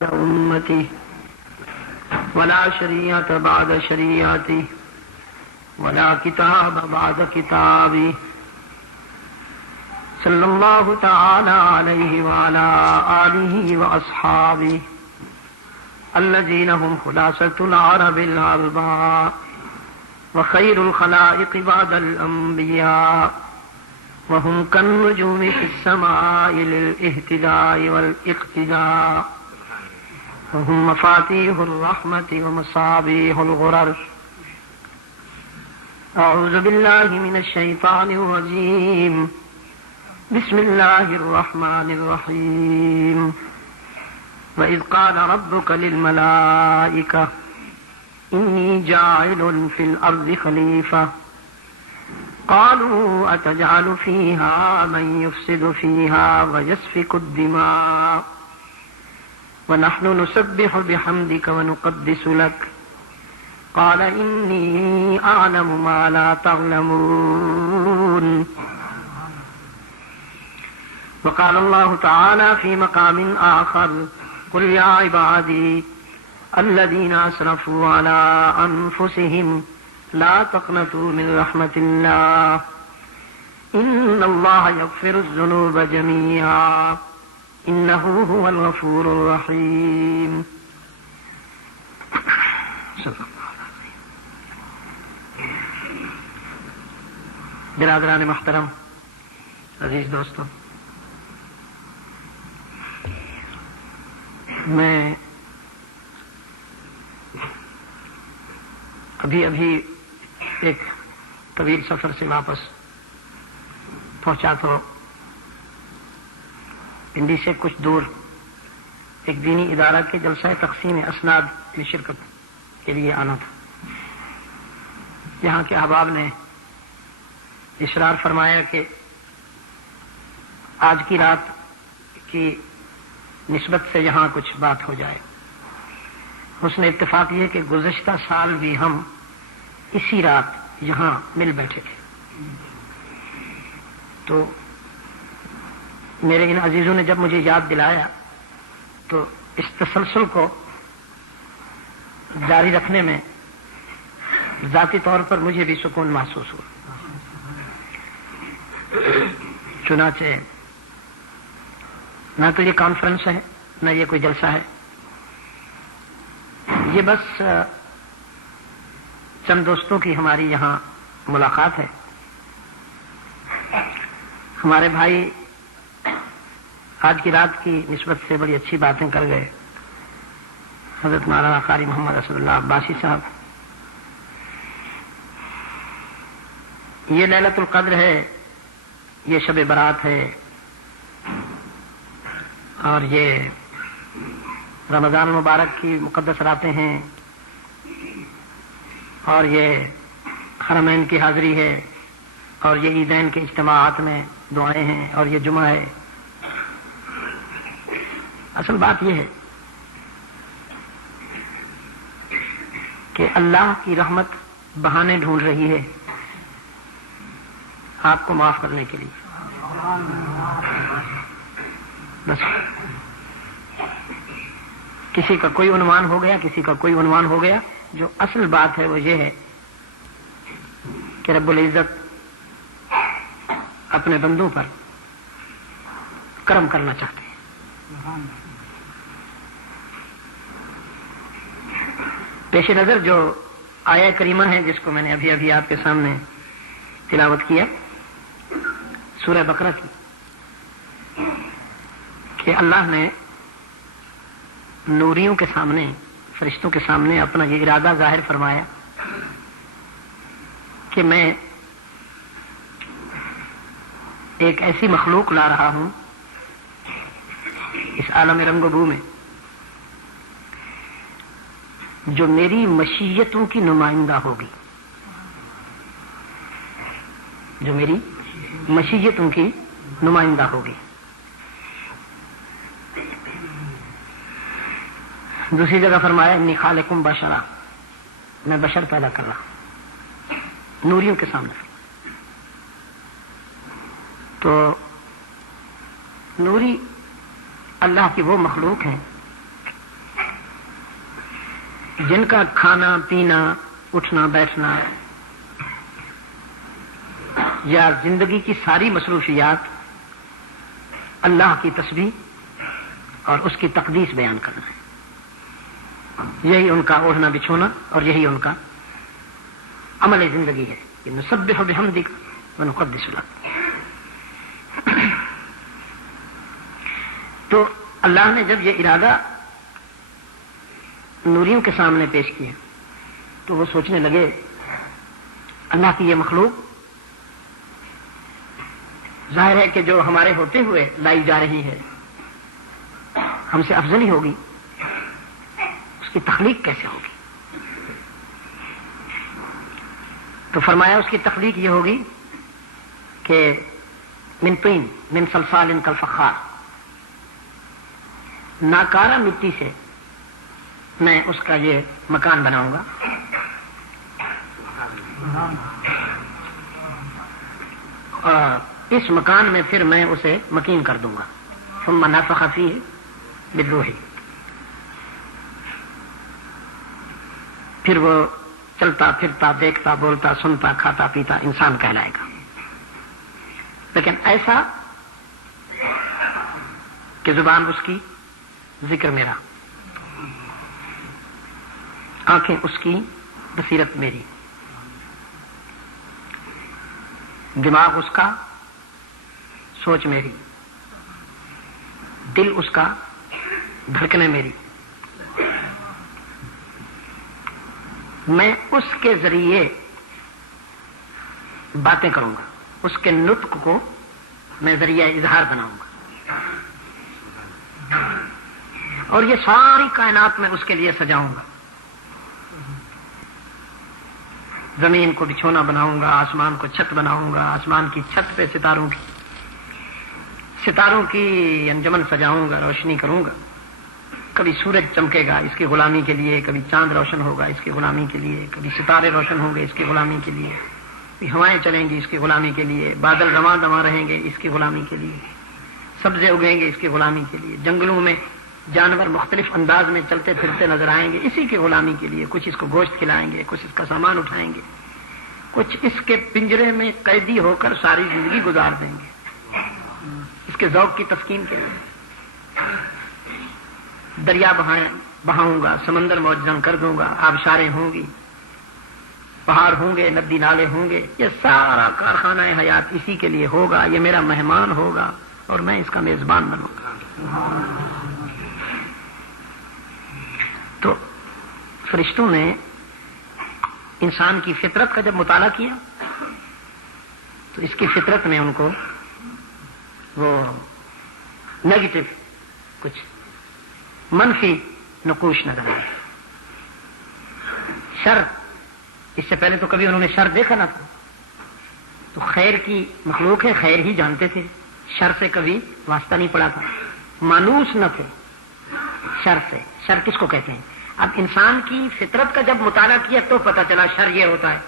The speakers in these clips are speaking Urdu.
أمتي ولا شريعة بعد شريعتي ولا كتاب بعد كتابي صلى الله تعالى عليه وعلى آله وأصحابه الذين هم خلاصة العرب الأربعاء وخير الخلائق بعد الأنبياء وهم كالنجوم في السماء للاهتداء والاقتداء وهم مفاتيح الرحمة ومصابيح الغرر. أعوذ بالله من الشيطان الرجيم. بسم الله الرحمن الرحيم. وإذ قال ربك للملائكة إني جاعل في الأرض خليفة قالوا أتجعل فيها من يفسد فيها ويسفك الدماء ونحن نسبح بحمدك ونقدس لك قال إني أعلم ما لا تعلمون. وقال الله تعالى في مقام آخر قل يا عبادي الذين أسرفوا على أنفسهم لا تقنطوا من رحمة الله إن الله يغفر الذنوب جميعا إنه هو الغفور الرحيم. برادران محترم، عزیز دوستوں، میں ابھی ایک طویل سفر سے واپس پہنچا تو پنڈی سے کچھ دور ایک دینی ادارہ کے جلسہ تقسیم اسناد میں شرکت کے لیے آنا تھا. یہاں کے احباب نے اصرار فرمایا کہ آج کی رات کی نسبت سے یہاں کچھ بات ہو جائے. حسن اتفاق یہ کہ گزشتہ سال بھی ہم اسی رات یہاں مل بیٹھے تھے. تو میرے ان عزیزوں نے جب مجھے یاد دلایا تو اس تسلسل کو جاری رکھنے میں ذاتی طور پر مجھے بھی سکون محسوس ہوا. چنانچہ نہ تو یہ کانفرنس ہے نہ یہ کوئی جلسہ ہے، یہ بس چند دوستوں کی ہماری یہاں ملاقات ہے. ہمارے بھائی آج کی رات کی نسبت سے بڑی اچھی باتیں کر گئے. حضرت مولانا قاری محمد اسد اللہ عباسی صاحب، یہ لیلۃ القدر ہے، یہ شب برات ہے، اور یہ رمضان مبارک کی مقدس راتیں ہیں، اور یہ حرمین کی حاضری ہے، اور یہ عیدین کے اجتماعات میں دعائیں ہیں، اور یہ جمعہ ہے. اصل بات یہ ہے کہ اللہ کی رحمت بہانے ڈھونڈ رہی ہے آپ کو معاف کرنے کے لیے. بس کسی کا کوئی عنوان ہو گیا، کسی کا کوئی عنوان ہو گیا. جو اصل بات ہے وہ یہ ہے کہ رب العزت اپنے بندوں پر کرم کرنا چاہتے ہیں. پیش نظر جو آیہ کریمہ ہے جس کو میں نے ابھی آپ کے سامنے تلاوت کیا، سورہ بقرہ کی، کہ اللہ نے نوریوں کے سامنے، فرشتوں کے سامنے اپنا یہ ارادہ ظاہر فرمایا کہ میں ایک ایسی مخلوق لا رہا ہوں اس عالم رنگ و بو میں جو میری مشیتوں کی نمائندہ ہوگی، جو میری مشیتوں کی نمائندہ ہوگی. دوسری جگہ فرمایا انی خالقم بشرا، میں بشر پیدا کر رہا ہوں نوریوں کے سامنے. تو نوری اللہ کی وہ مخلوق ہیں جن کا کھانا پینا اٹھنا بیٹھنا یا زندگی کی ساری مصروفیات اللہ کی تسبیح اور اس کی تقدیس بیان کرنا ہے، یہی ان کا اوڑھنا بچھونا اور یہی ان کا عمل زندگی ہے کہ نسبح بحمدک ونقدس لک۔ تو اللہ نے جب یہ ارادہ نوریوں کے سامنے پیش کیا تو وہ سوچنے لگے اللہ کی یہ مخلوق ظاہر ہے کہ جو ہمارے ہوتے ہوئے لائی جا رہی ہے ہم سے افضل ہی ہوگی، اس کی تخلیق کیسے ہوگی؟ تو فرمایا اس کی تخلیق یہ ہوگی کہ من طین من صلصال کالفخار، ناکارہ مٹی سے میں اس کا یہ مکان بناؤں گا، اور اس مکان میں پھر میں اسے مکین کر دوں گا، ثم نفخ فیہ بالروح، پھر وہ چلتا پھرتا دیکھتا بولتا سنتا کھاتا پیتا انسان کہلائے گا، لیکن ایسا کہ زبان اس کی، ذکر میرا، آنکھیں اس کی، بصیرت میری، دماغ اس کا، سوچ میری، دل اس کا، دھڑکنیں میری، میں اس کے ذریعے باتیں کروں گا، اس کے نطق کو میں ذریعہ اظہار بناؤں گا، اور یہ ساری کائنات میں اس کے لیے سجاؤں گا، زمین کو بچھونا بناؤں گا، آسمان کو چھت بناؤں گا، آسمان کی چھت پہ ستاروں کی انجمن سجاؤں گا، روشنی کروں گا، کبھی سورج چمکے گا اس کی غلامی کے لیے، کبھی چاند روشن ہوگا اس کی غلامی کے لیے، کبھی ستارے روشن ہوں گے اس کی غلامی کے لیے، کبھی ہوائیں چلیں گی اس کی غلامی کے لیے، بادل رواں دواں رہیں گے اس کی غلامی کے لیے، سبزے اگیں گے اس کی غلامی کے لیے، جنگلوں میں جانور مختلف انداز میں چلتے پھرتے نظر آئیں گے اسی کی غلامی کے لیے، کچھ اس کو گوشت کھلائیں گے، کچھ اس کا سامان اٹھائیں گے، کچھ اس کے پنجرے میں قیدی ہو کر ساری زندگی گزار دیں گے اس کے ذوق کی تسکین کے لیے، دریا بہاؤں گا، سمندر موجزن کر دوں گا، آبشاریں ہوں گی، پہاڑ ہوں گے، ندی نالے ہوں گے، یہ سارا کارخانہ حیات اسی کے لیے ہوگا، یہ میرا مہمان ہوگا اور میں اس کا میزبان بنوں گا۔ تو فرشتوں نے انسان کی فطرت کا جب مطالعہ کیا تو اس کی فطرت میں ان کو وہ نیگیٹو کچھ منفی نقوش نظر آئے، شر، اس سے پہلے تو کبھی انہوں نے شر دیکھا نہ تھا، تو خیر کی مخلوق ہے، خیر ہی جانتے تھے، شر سے کبھی واسطہ نہیں پڑا تھا، مانوس نہ تھے شر سے۔ شر کس کو کہتے ہیں؟ اب انسان کی فطرت کا جب مطالعہ کیا تو پتہ چلا شر یہ ہوتا ہے،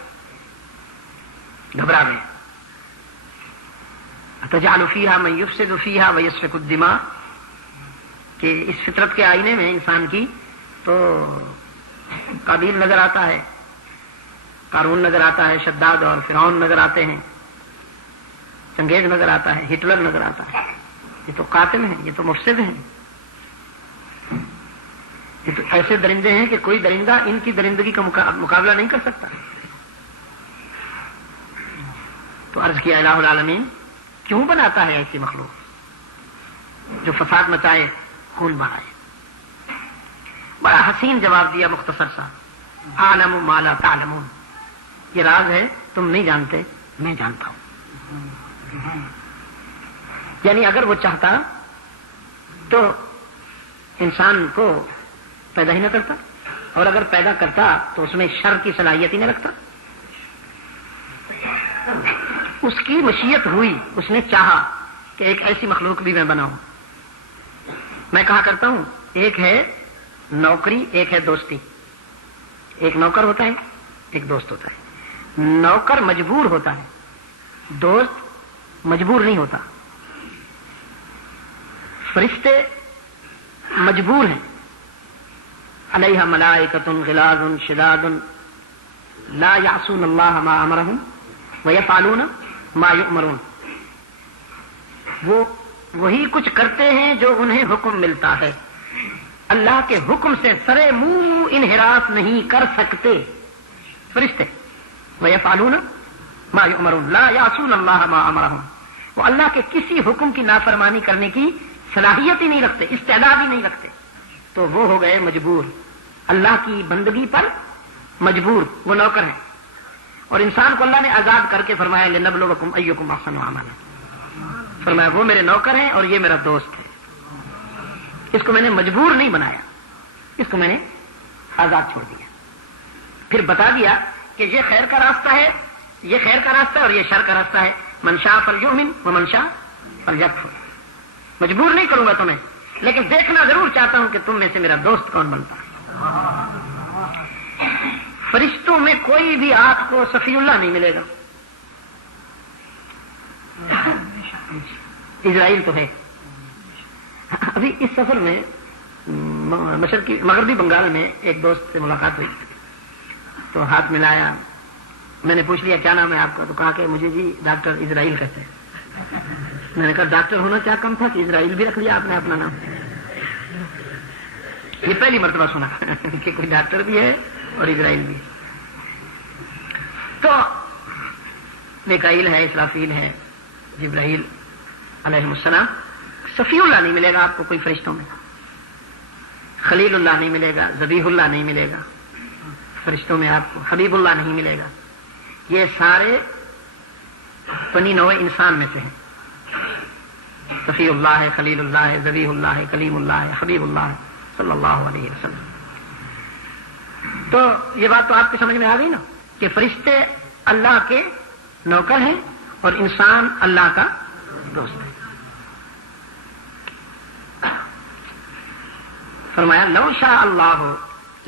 گھبرا گئے۔ تجعل فیہا من یفسد فیہا ویسفک الدماء، کہ اس فطرت کے آئینے میں انسان کی تو قابیل نظر آتا ہے، قارون نظر آتا ہے، شداد اور فرعون نظر آتے ہیں، چنگیز نظر آتا ہے، ہٹلر نظر آتا ہے، یہ تو قاتل ہیں، یہ تو مفسد ہیں، یہ تو ایسے درندے ہیں کہ کوئی درندہ ان کی درندگی کا مقابلہ نہیں کر سکتا۔ تو عرض کیا الہ العالمین کیوں بناتا ہے ایسی مخلوق جو فساد مچائے، خون بہائے؟ بڑا حسین جواب دیا مختصر سا، اعلم ما لا تعلمون، یہ راز ہے تم نہیں جانتے، میں جانتا ہوں۔ یعنی اگر وہ چاہتا تو انسان کو پیدا ہی نہ کرتا، اور اگر پیدا کرتا تو اس میں شر کی صلاحیت ہی نہ رکھتا۔ اس کی مشیت ہوئی، اس نے چاہا کہ ایک ایسی مخلوق بھی میں بناؤں۔ میں کہا کرتا ہوں ایک ہے نوکری، ایک ہے دوستی، ایک نوکر ہوتا ہے، ایک دوست ہوتا ہے۔ نوکر مجبور ہوتا ہے، دوست مجبور نہیں ہوتا۔ فرشتے مجبور ہیں، علیہا ملائکۃ غلاظ شداد لا یعصون اللہ ما امرہم ویفعلون ما یؤمرون. وہ وہی کچھ کرتے ہیں جو انہیں حکم ملتا ہے، اللہ کے حکم سے سرے منہ انحراف نہیں کر سکتے فرشتے. ویفعلون ما یؤمرون لا یعصون اللہ ما امرہم. وہ اللہ کے کسی حکم کی نافرمانی کرنے کی صلاحیت ہی نہیں رکھتے، استعداد ہی نہیں رکھتے. تو وہ ہو گئے مجبور، اللہ کی بندگی پر مجبور، وہ نوکر ہیں. اور انسان کو اللہ نے آزاد کر کے فرمایا لنبلوکم ایکم احسن عملا. فرمایا وہ میرے نوکر ہیں اور یہ میرا دوست ہے. اس کو میں نے مجبور نہیں بنایا، اس کو میں نے آزاد چھوڑ دیا. پھر بتا دیا کہ یہ خیر کا راستہ ہے، یہ خیر کا راستہ ہے اور یہ شر کا راستہ ہے. من شاء فلیؤمن ومن شاء فلیکفر. مجبور نہیں کروں گا تمہیں، لیکن دیکھنا ضرور چاہتا ہوں کہ تم میں سے میرا دوست کون بنتا ہے. فرشتوں میں کوئی بھی آپ کو صفی اللہ نہیں ملے گا. اسرائیل تو ہے. ابھی اس سفر میں مغربی بنگال میں ایک دوست سے ملاقات ہوئی تو ہاتھ ملایا. میں نے پوچھ لیا کیا نام ہے آپ کا؟ تو کہا کہ مجھے جی ڈاکٹر اسرائیل کہتے ہیں. میں نے کہا ڈاکٹر ہونا کیا کم تھا کہ اسرائیل بھی رکھ لیا آپ نے اپنا نام. یہ پہلی مرتبہ سنا کہ کوئی ڈاکٹر بھی ہے اور اسرائیل بھی. تو میکائیل ہے، اسرافیل ہے، جبرائیل علیہ السلام. صفی اللہ نہیں ملے گا آپ کو کوئی فرشتوں میں. خلیل اللہ نہیں ملے گا، ذبیح اللہ نہیں ملے گا فرشتوں میں آپ کو. حبیب اللہ نہیں ملے گا. یہ سارے بنی نوع انسان میں سے ہیں. صفی اللہ ہے، خلیل اللہ ہے، ذبیح اللہ ہے، کلیم اللہ ہے، حبیب اللہ ہے صلی اللہ علیہ وسلم. تو یہ بات تو آپ کے سمجھ میں آ گئی نا کہ فرشتے اللہ کے نوکر ہیں اور انسان اللہ کا دوست ہے. فرمایا لو شاء اللہ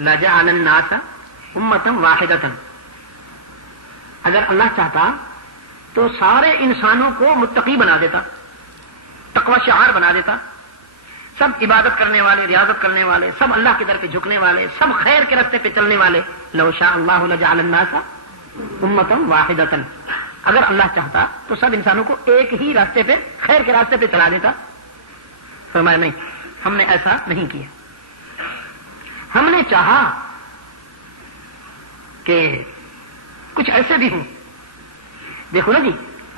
لجعل الناس امۃ واحدۃ. اگر اللہ چاہتا تو سارے انسانوں کو متقی بنا دیتا، تقوی شعار بنا دیتا. سب عبادت کرنے والے، ریاضت کرنے والے، سب اللہ کے در پہ جھکنے والے، سب خیر کے راستے پہ چلنے والے. لو شاء اللہ لجعل الناس امۃ واحدۃ. اگر اللہ چاہتا تو سب انسانوں کو ایک ہی راستے پہ، خیر کے راستے پہ چلا دیتا. فرمایا نہیں، ہم نے ایسا نہیں کیا. ہم نے چاہا کہ کچھ ایسے بھی ہوں. دیکھو نا جی،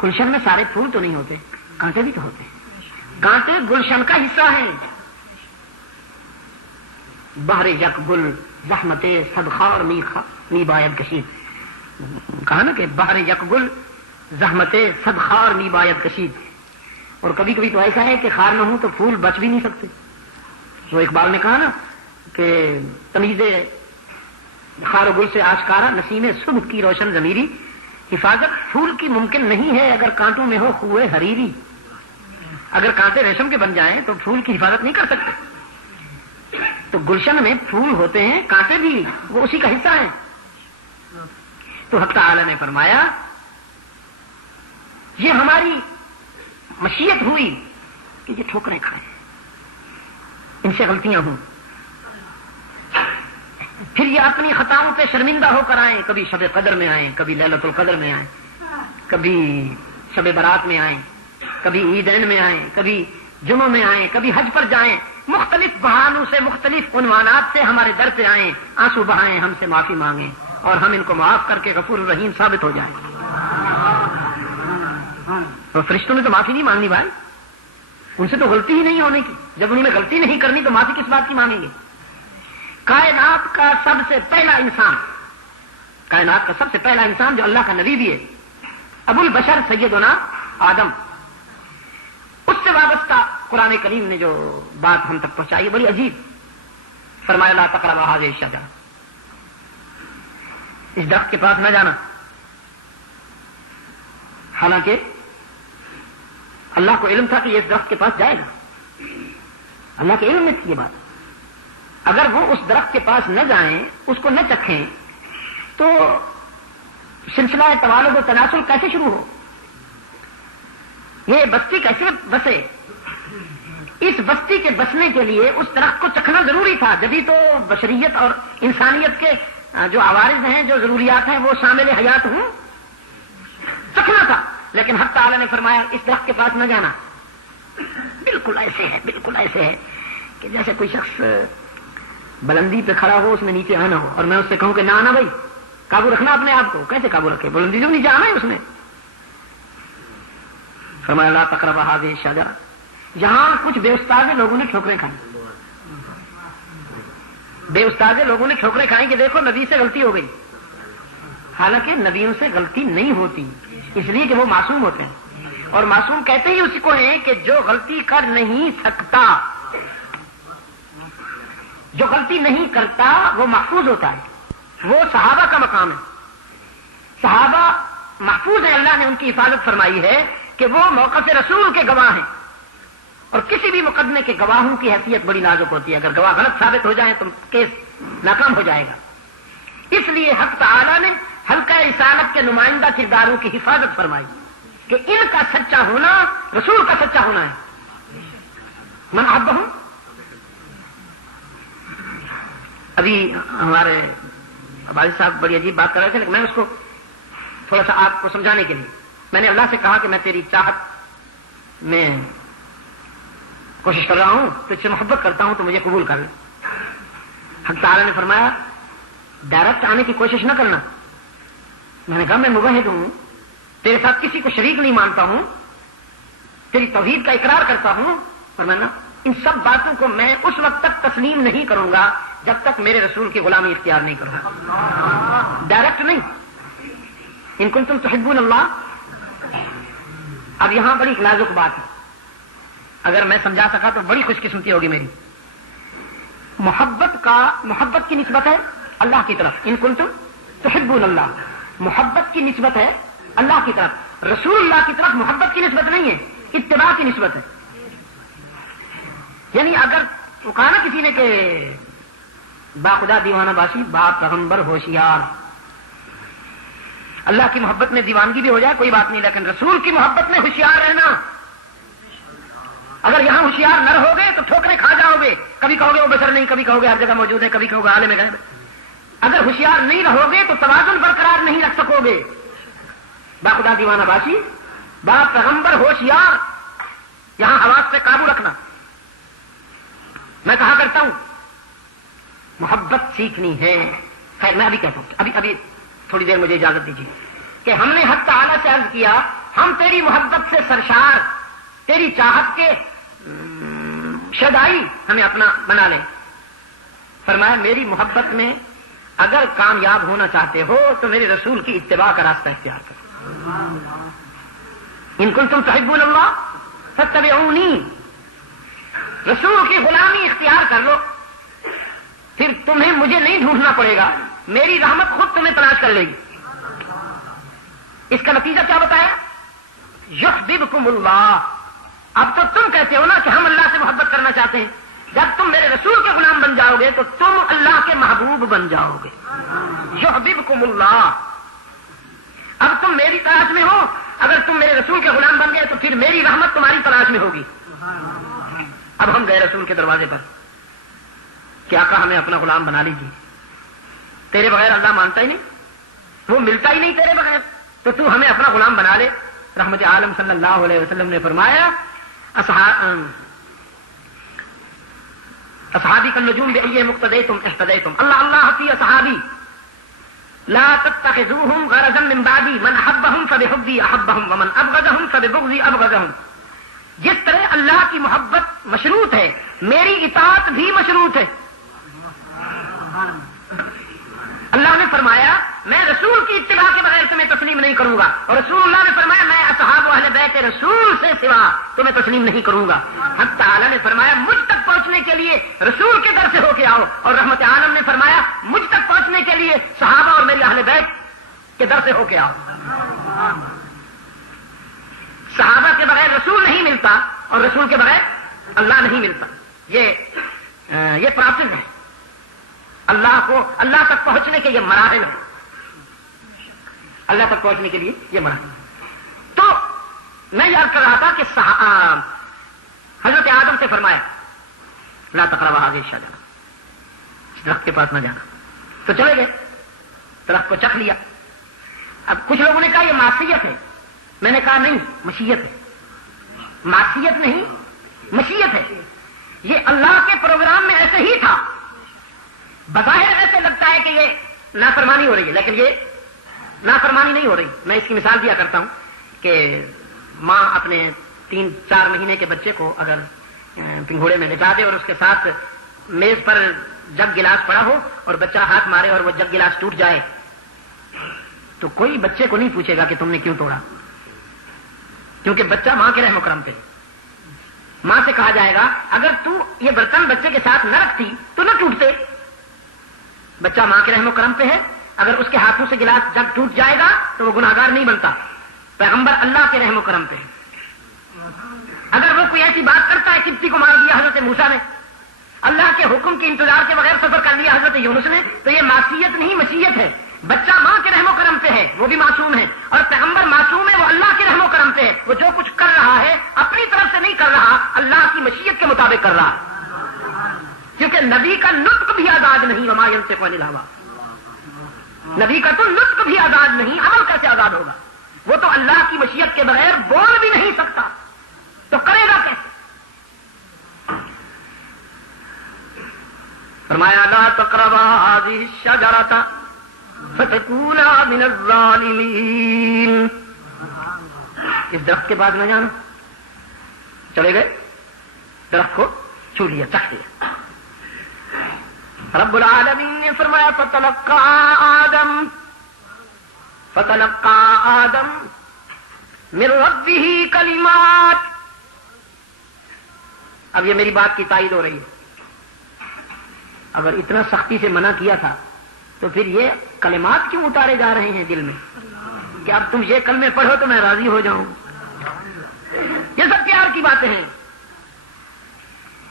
گلشن میں سارے پھول تو نہیں ہوتے، کانٹے بھی تو ہوتے ہیں. کانٹے گلشن کا حصہ ہیں. بہر یک گل زحمت صدخار می باید کشید. کہا نا کہ بہر یک گل زحمت صدخار می باید کشید. اور کبھی کبھی تو ایسا ہے کہ خار نہ ہو تو پھول بچ بھی نہیں سکتے. تو اقبال نے کہا نا کہ تمیز خار و گل سے آشکارا نسیم صبح کی روشن ضمیری. حفاظت پھول کی ممکن نہیں ہے اگر کانٹوں میں ہو خوئے حریری. اگر کانٹے ریشم کے بن جائیں تو پھول کی حفاظت نہیں کر سکتے. تو گلشن میں پھول ہوتے ہیں، کانٹے بھی وہ اسی کا حصہ ہیں. تو حق تعالی نے فرمایا یہ ہماری مشیت ہوئی کہ یہ ٹھوکریں کھائیں، ان سے غلطیاں ہوں، پھر یہ اپنی خطاؤں پہ شرمندہ ہو کر آئیں. کبھی شب قدر میں آئیں، کبھی لیلۃ القدر میں آئیں، کبھی شب برات میں آئیں، کبھی عیدین میں آئیں، کبھی جمعوں میں آئیں، کبھی حج پر جائیں. مختلف بہانوں سے، مختلف عنوانات سے ہمارے در پہ آئیں، آنسو بہائیں، ہم سے معافی مانگیں اور ہم ان کو معاف کر کے غفور الرحیم ثابت ہو جائیں. تو فرشتوں نے تو معافی نہیں مانگنی بھائی، ان سے تو غلطی ہی نہیں ہونے کی. جب انہوں نے غلطی نہیں کرنی تو معافی کس بات کی مانگیں گے؟ کائنات کا سب سے پہلا انسان، کائنات کا سب سے پہلا انسان جو اللہ کا نبی بھی ہے، ابو البشر سیدنا آدم، اس سے وابستہ قرآن کریم نے جو بات ہم تک پہنچائی بڑی عجیب. فرمایا لا تقربوا هذه الشجرة، اس درخت کے پاس نہ جانا. حالانکہ اللہ کو علم تھا کہ یہ اس درخت کے پاس جائے گا، اللہ کے علم میں تھی یہ بات. اگر وہ اس درخت کے پاس نہ جائیں، اس کو نہ چکھیں، تو سلسلہ توالد و تناسل کیسے شروع ہو؟ یہ بستی کیسے بسے؟ اس بستی کے بسنے کے لیے اس درخت کو چکھنا ضروری تھا، جبھی تو بشریت اور انسانیت کے جو عوارض ہیں، جو ضروریات ہیں، وہ شامل حیات ہوں، چکھنا تھا۔ لیکن حق تعالی نے فرمایا اس درخت کے پاس نہ جانا۔ بالکل ایسے ہے، بالکل ایسے ہے کہ جیسے کوئی شخص بلندی پہ کھڑا ہو، اس میں نیچے آنا ہو، اور میں اس سے کہوں کہ نہ آنا بھائی، قابو رکھنا اپنے آپ کو۔ کیسے قابو رکھے؟ بلندی جو نیچے آنا ہے اس نے۔ فرمایا لا تقربوا هذه الشجرة، جہاں کچھ بے استاد لوگوں نے ٹھوکریں کھائیں، بے استاد لوگوں نے ٹھوکریں کھائیں کہ دیکھو نبی سے غلطی ہو گئی، حالانکہ نبیوں سے غلطی نہیں ہوتی، اس لیے کہ وہ معصوم ہوتے ہیں، اور معصوم کہتے ہی اسی کو ہیں کہ جو غلطی کر نہیں سکتا، جو غلطی نہیں کرتا وہ محفوظ ہوتا ہے۔ وہ صحابہ کا مقام ہے، صحابہ محفوظ ہیں، اللہ نے ان کی حفاظت فرمائی ہے کہ وہ موقف رسول کے گواہ ہیں، اور کسی بھی مقدمے کے گواہوں کی حیثیت بڑی نازک ہوتی ہے، اگر گواہ غلط ثابت ہو جائیں تو کیس ناکام ہو جائے گا۔ اس لیے حق تعالی نے حلقہ رسالت کے نمائندہ کرداروں کی حفاظت فرمائی کہ ان کا سچا ہونا رسول کا سچا ہونا ہے۔ من احبہم، ابھی ہمارے والد صاحب بڑی عجیب بات کر رہے تھے، لیکن میں اس کو تھوڑا سا آپ کو سمجھانے کے لیے، میں نے اللہ سے کہا کہ میں تیری چاہت میں کوشش کر رہا ہوں، تجھ سے محبت کرتا ہوں، تو مجھے قبول کر لے۔ حق تعالی نے فرمایا ڈائریکٹ آنے کی کوشش نہ کرنا۔ میں نے کہا میں موحد ہوں، تیرے ساتھ کسی کو شریک نہیں مانتا ہوں، تیری توحید کا اقرار کرتا ہوں، اور میں ان سب باتوں کو میں اس وقت تک تسلیم نہیں کروں گا جب تک میرے رسول کی غلامی اختیار نہیں کروں گا۔ ڈائریکٹ نہیں، ان کنتم تحبون اللہ۔ اب یہاں بڑی نازک بات ہے، اگر میں سمجھا سکا تو بڑی خوش قسمتی ہوگی میری۔ محبت کی نسبت ہے اللہ کی طرف، ان کنتم تحبون اللہ، محبت کی نسبت ہے اللہ کی طرف، رسول اللہ کی طرف محبت کی نسبت نہیں ہے، اتباع کی نسبت ہے۔ یعنی اگر کہا نا کسی نے کہ با خدا دیوانہ باشی، با پیغمبر ہوشیار، اللہ کی محبت میں دیوانگی بھی ہو جائے کوئی بات نہیں، لیکن رسول کی محبت میں ہوشیار رہنا۔ اگر یہاں ہوشیار نہ رہو گے تو ٹھوکریں کھا جاؤ گے، کبھی کہو گے وہ بشر نہیں، کبھی کہو گے ہر جگہ موجود ہے، کبھی کہو گے عالم غیب۔ اگر ہوشیار نہیں رہو گے تو توازن برقرار نہیں رکھ سکو گے۔ با خدا دیوانہ باشی، با پیغمبر ہوشیار، یہاں حواس پہ قابو رکھنا۔ میں کہا کرتا ہوں محبت سیکھنی ہے، خیر میں ابھی کہتا ہوں، ابھی تھوڑی دیر مجھے اجازت دیجیے کہ ہم نے حق تعالی سے عرض کیا ہم تیری محبت سے سرشار، تیری چاہت کے شدائی ہمیں اپنا بنا لیں۔ فرمایا میری محبت میں اگر کامیاب ہونا چاہتے ہو تو میرے رسول کی اتباع کا راستہ اختیار کرو۔ ان کنتم تحبون اللہ فاتبعونی، رسول کی غلامی اختیار کر لو، پھر تمہیں مجھے نہیں ڈھونڈنا پڑے گا، میری رحمت خود تمہیں تلاش کر لے گی۔ اس کا نتیجہ کیا بتایا؟ یحببکم اللہ۔ اب تو تم کہتے ہو نا کہ ہم اللہ سے محبت کرنا چاہتے ہیں، جب تم میرے رسول کے غلام بن جاؤ گے تو تم اللہ کے محبوب بن جاؤ گے۔ یحببکم اللہ۔ اب تم میری تلاش میں ہو، اگر تم میرے رسول کے غلام بن گئے تو پھر میری رحمت تمہاری تلاش میں ہوگی۔ اب ہم گئے رسول کے دروازے پر کہ آقا ہمیں اپنا غلام بنا لیجیے، تیرے بغیر اللہ مانتا ہی نہیں، وہ ملتا ہی نہیں تیرے بغیر، تو تو ہمیں اپنا غلام بنا لے۔ رحمت عالم صلی اللہ علیہ وسلم نے فرمایا اصحابی کالنجوم بأی مقتدیتم اہتدیتم، اللہ اللہ فی اصحابی لا تتخذوہم غرضا من بعدی، من احبہم فبحبی احبہم ومن ابغضہم فببغضی ابغضہم۔ جس طرح اللہ کی محبت مشروط ہے، میری اطاعت بھی مشروط ہے۔ اللہ نے فرمایا میں رسول کی اتباع کے بغیر تمہیں تسلیم نہیں کروں گا، اور رسول اللہ نے فرمایا میں اصحاب و اہل بیت رسول سے سوا تمہیں تسلیم نہیں کروں گا۔ حق تعالی نے فرمایا مجھ تک پہنچنے کے لیے رسول کے در سے ہو کے آؤ، اور رحمت عالم نے فرمایا مجھ تک پہنچنے کے لیے صحابہ اور میرے اہل بیت کے در سے ہو کے آؤ۔ صحابہ کے بغیر رسول نہیں ملتا، اور رسول کے بغیر اللہ نہیں ملتا۔ یہ پراسس ہے، اللہ تک پہنچنے کے یہ مراحل ہیں، اللہ تک پہنچنے کے لیے یہ مراحل۔ تو میں یاد کر رہا تھا کہ حضرت آدم سے فرمایا لا تقربا هذه الشجرة، اس درخت کے پاس نہ جانا. تو چلے گئے، درخت کو چکھ لیا. اب کچھ لوگوں نے کہا یہ معصیت ہے. میں نے کہا نہیں، مشیت ہے. معصیت نہیں، مشیت ہے. یہ اللہ کے پروگرام میں ایسے ہی تھا. بظاہر ایسے لگتا ہے کہ یہ نافرمانی ہو رہی ہے، لیکن یہ نافرمانی نہیں ہو رہی. میں اس کی مثال دیا کرتا ہوں کہ ماں اپنے 3-4 مہینے کے بچے کو اگر پنگھوڑے میں لٹا دے اور اس کے ساتھ میز پر جگ گلاس پڑا ہو اور بچہ ہاتھ مارے اور وہ جگ گلاس ٹوٹ جائے تو کوئی بچے کو نہیں پوچھے گا کہ تم نے کیوں توڑا، کیونکہ بچہ ماں کے رحم و کرم پہ. ماں سے کہا جائے گا اگر تو یہ برتن بچے کے ساتھ نہ رکھتی تو نہ ٹوٹتے. بچہ ماں کے رحم و کرم پہ ہے، اگر اس کے ہاتھوں سے گلاس جگ ٹوٹ جائے گا تو وہ گناہگار نہیں بنتا. پیغمبر اللہ کے رحم و کرم پہ ہے. اگر وہ کوئی ایسی بات کرتا ہے، کبتی کو مار دیا حضرت موسیٰ نے، اللہ کے حکم کے انتظار کے بغیر سفر کر لیا حضرت یونس نے، تو یہ معصیت نہیں مشیت ہے. بچہ ماں کے رحم و کرم پہ ہے، وہ بھی معصوم ہے، اور پیغمبر معصوم ہے، وہ اللہ کے رحم و کرم پہ ہے. وہ جو کچھ کر رہا ہے اپنی طرف سے نہیں کر رہا، اللہ کی مشیت کے مطابق کر رہا ہے. کیونکہ نبی کا نطق بھی آزاد نہیں، وما ينطق عن الهوى. نبی کا تو نطق بھی آزاد نہیں، عمل کیسے آزاد ہوگا؟ وہ تو اللہ کی مشیت کے بغیر بول بھی نہیں سکتا، تو کرے گا کیسے؟ فرمایا لا تقربا هذه الشجرة فتكونا من الظالمين. اس درخت کے بعد نہ جانا. چلے گئے، درخت کو چھو لیا، چکھ لیا. رب العالمین نے فرمایا فتلقى آدم من ربه کلمات. اب یہ میری بات کی تائید ہو رہی ہے. اگر اتنا سختی سے منع کیا تھا تو پھر یہ کلمات کیوں اتارے جا رہے ہیں دل میں کہ اب تم یہ کلمے پڑھو تو میں راضی ہو جاؤں؟ یہ سب پیار کی باتیں ہیں.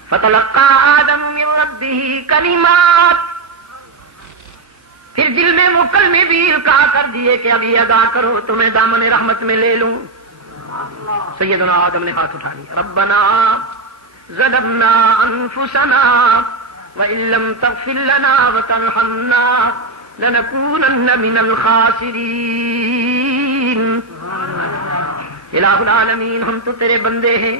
فتلقى آدم من ربه کلمات. پھر دل میں وہ کلمے بھی القاء کر دیے کہ اب یہ ادا کرو تو میں دامن رحمت میں لے لوں. سیدنا آدم نے ہاتھ اٹھا لیا. ربنا ظلمنا انفسنا وان لم تغفر لنا وترحمنا لنكونن من الخاسرین. الہ العالمین، ہم تو تیرے بندے ہیں،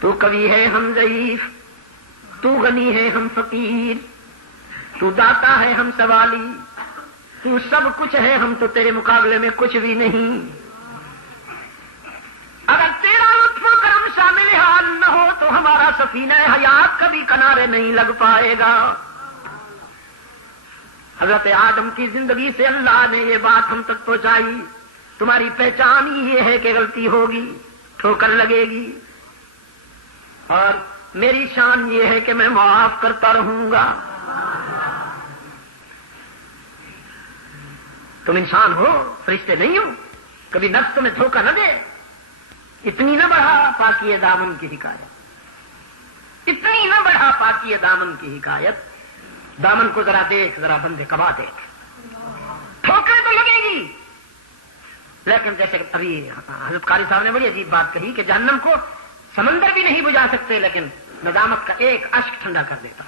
تو قوی ہے ہم ضعیف، تو غنی ہے ہم فقیر، تو داتا ہے ہم سوالی، تو سب کچھ ہے، ہم تو تیرے مقابلے میں کچھ بھی نہیں. اگر تیرا لطف و کرم شامل حال نہ ہو تو ہمارا سفینہ حیات کبھی کنارے نہیں لگ پائے گا. حضرت آدم کی زندگی سے اللہ نے یہ بات ہم تک پہنچائی. تمہاری پہچان ہی یہ ہے کہ غلطی ہوگی، ٹھوکر لگے گی، اور میری شان یہ ہے کہ میں معاف کرتا رہوں گا. تم انسان ہو، فرشتے نہیں ہو، کبھی نفس تمہیں دھوکہ نہ دے. اتنی نہ بڑھا پاکی دامن کی حکایت، اتنی نہ بڑھا پاکی دامن کی حکایت. دامن کو ذرا دیکھ، ذرا بندے کبا دیکھ. ٹھوکریں تو لگے گی، لیکن جیسے ابھی حضرت قاری صاحب نے بڑی عجیب بات کہی کہ جہنم کو سمندر بھی نہیں بجھا سکتے، لیکن ندامت کا ایک اشک ٹھنڈا کر دیتا.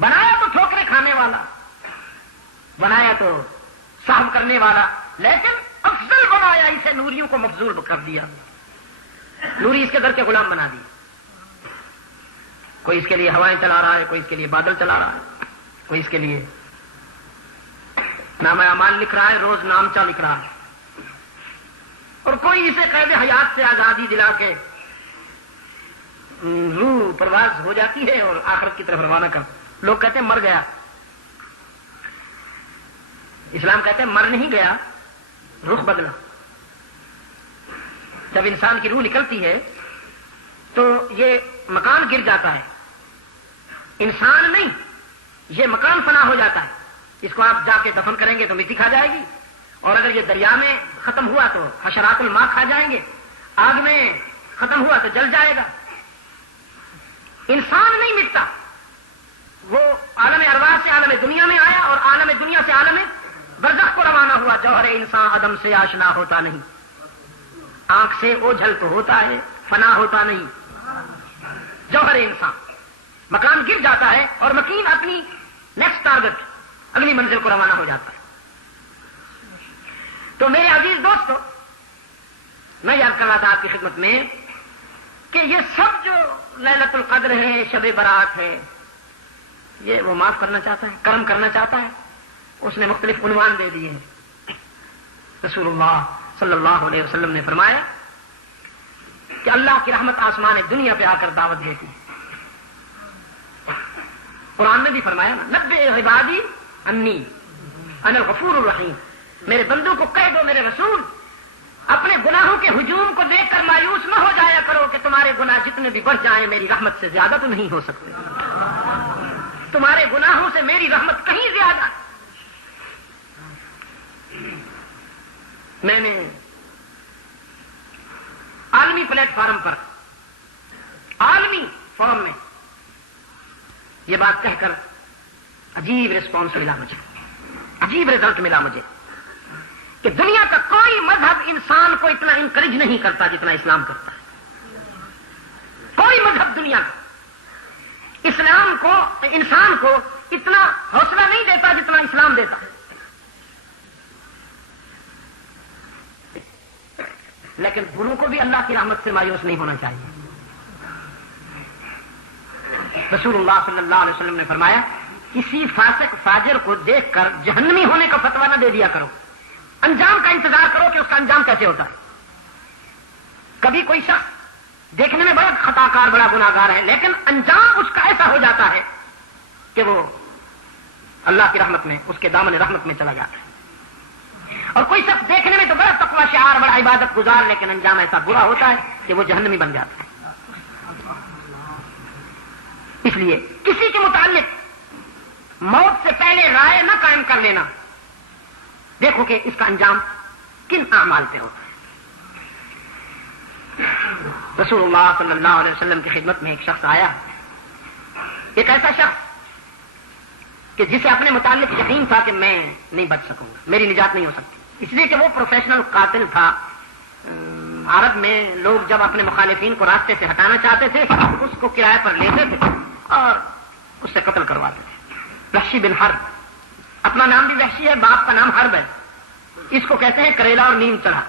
بنایا تو ٹھوکریں کھانے والا، بنایا تو صاحب کرنے والا، لیکن افضل بنایا اسے، نوریوں کو مفضول کر دیا. نوری اس کے در کے غلام بنا دی. کوئی اس کے لیے ہوائیں چلا رہا ہے، کوئی اس کے لیے بادل چلا رہا ہے، کوئی اس کے لیے نام اعمال لکھ رہا ہے، روز نامچہ لکھ رہا ہے، اور کوئی اسے قید حیات سے آزادی دلا کے روح پرواز ہو جاتی ہے اور آخرت کی طرف روانہ کر. لوگ کہتے ہیں مر گیا، اسلام کہتے ہیں مر نہیں گیا، رخ بدلا. جب انسان کی روح نکلتی ہے تو یہ مکان گر جاتا ہے، انسان نہیں، یہ مکان فنا ہو جاتا ہے. اس کو آپ جا کے دفن کریں گے تو مٹی کھا جائے گی، اور اگر یہ دریا میں ختم ہوا تو حشرات الماء کھا جائیں گے، آگ میں ختم ہوا تو جل جائے گا. انسان نہیں مٹتا، وہ عالم ارواح سے عالم دنیا میں آیا اور عالم دنیا سے عالم برزخ کو روانہ ہوا، جوہر انسان عدم سے آشنا ہوتا نہیں، آنکھ سے اوجھل تو ہوتا ہے، فنا ہوتا نہیں۔ جوہر انسان، مکان گر جاتا ہے اور مکین اپنی نیکسٹ ٹارگٹ، اگلی منزل کو روانہ ہو جاتا ہے۔ تو میرے عزیز دوستو، میں یاد کر رہا تھا آپ کی خدمت میں کہ یہ سب جو لیلۃ القدر ہے، شب برات ہے، یہ وہ معاف کرنا چاہتا ہے، کرم کرنا چاہتا ہے۔ اس نے مختلف عنوان دے دیے ہیں۔ رسول اللہ صلی اللہ علیہ وسلم نے فرمایا کہ اللہ کی رحمت آسمان دنیا پہ آ کر دعوت دیتی ہے۔ قرآن میں بھی فرمایا نا، نبئ عبادی انی انا الغفور الرحیم، میرے بندوں کو کہہ دو میرے رسول، اپنے گناہوں کے ہجوم کو دیکھ کر مایوس نہ ہو جایا کرو کہ تمہارے گناہ جتنے بھی بڑھ جائیں میری رحمت سے زیادہ تو نہیں ہو سکتے، تمہارے گناہوں سے میری رحمت کہیں زیادہ۔ میں نے عالمی پلیٹ فارم پر، عالمی فورم میں یہ بات کہہ کر عجیب ریسپانس ملا مجھے، عجیب رزلٹ ملا مجھے کہ دنیا کا کوئی مذہب انسان کو اتنا انکریج نہیں کرتا جتنا اسلام کرتا ہے۔ کوئی مذہب دنیا کا اسلام کو، انسان کو اتنا حوصلہ نہیں دیتا جتنا اسلام دیتا ہے۔ لیکن گناہوں کو بھی اللہ کی رحمت سے مایوس نہیں ہونا چاہیے۔ رسول اللہ صلی اللہ علیہ وسلم نے فرمایا، کسی فاسق فاجر کو دیکھ کر جہنمی ہونے کا فتویٰ نہ دے دیا کرو، انجام کا انتظار کرو کہ اس کا انجام کیسے ہوتا ہے۔ کبھی کوئی شخص دیکھنے میں بڑا خطا کار، بڑا گناہگار ہے، لیکن انجام اس کا ایسا ہو جاتا ہے کہ وہ اللہ کی رحمت میں، اس کے دامن رحمت میں چلا جاتا ہے۔ اور کوئی شخص دیکھنے میں تو بڑا تقویٰ شعار، بڑا عبادت گزار، لیکن انجام ایسا برا ہوتا ہے کہ وہ جہنمی بن جاتا ہے۔ اس لیے کسی کے متعلق موت سے پہلے رائے نہ قائم کر لینا، دیکھو کہ اس کا انجام کن اعمال پہ ہوتا ہے۔ رسول اللہ صلی اللہ علیہ وسلم کی خدمت میں ایک شخص آیا، ایک ایسا شخص کہ جسے اپنے متعلق یقین تھا کہ میں نہیں بچ سکوں گا، میری نجات نہیں ہو سکتی، اس لیے کہ وہ پروفیشنل قاتل تھا۔ عرب میں لوگ جب اپنے مخالفین کو راستے سے ہٹانا چاہتے تھے، اس کو کرائے پر لیتے تھے اور اس سے قتل کرواتے تھے۔ وحشی بن حرب، اپنا نام بھی وحشی ہے، باپ کا نام حرب ہے، اس کو کہتے ہیں کریلا اور نیم چڑھا۔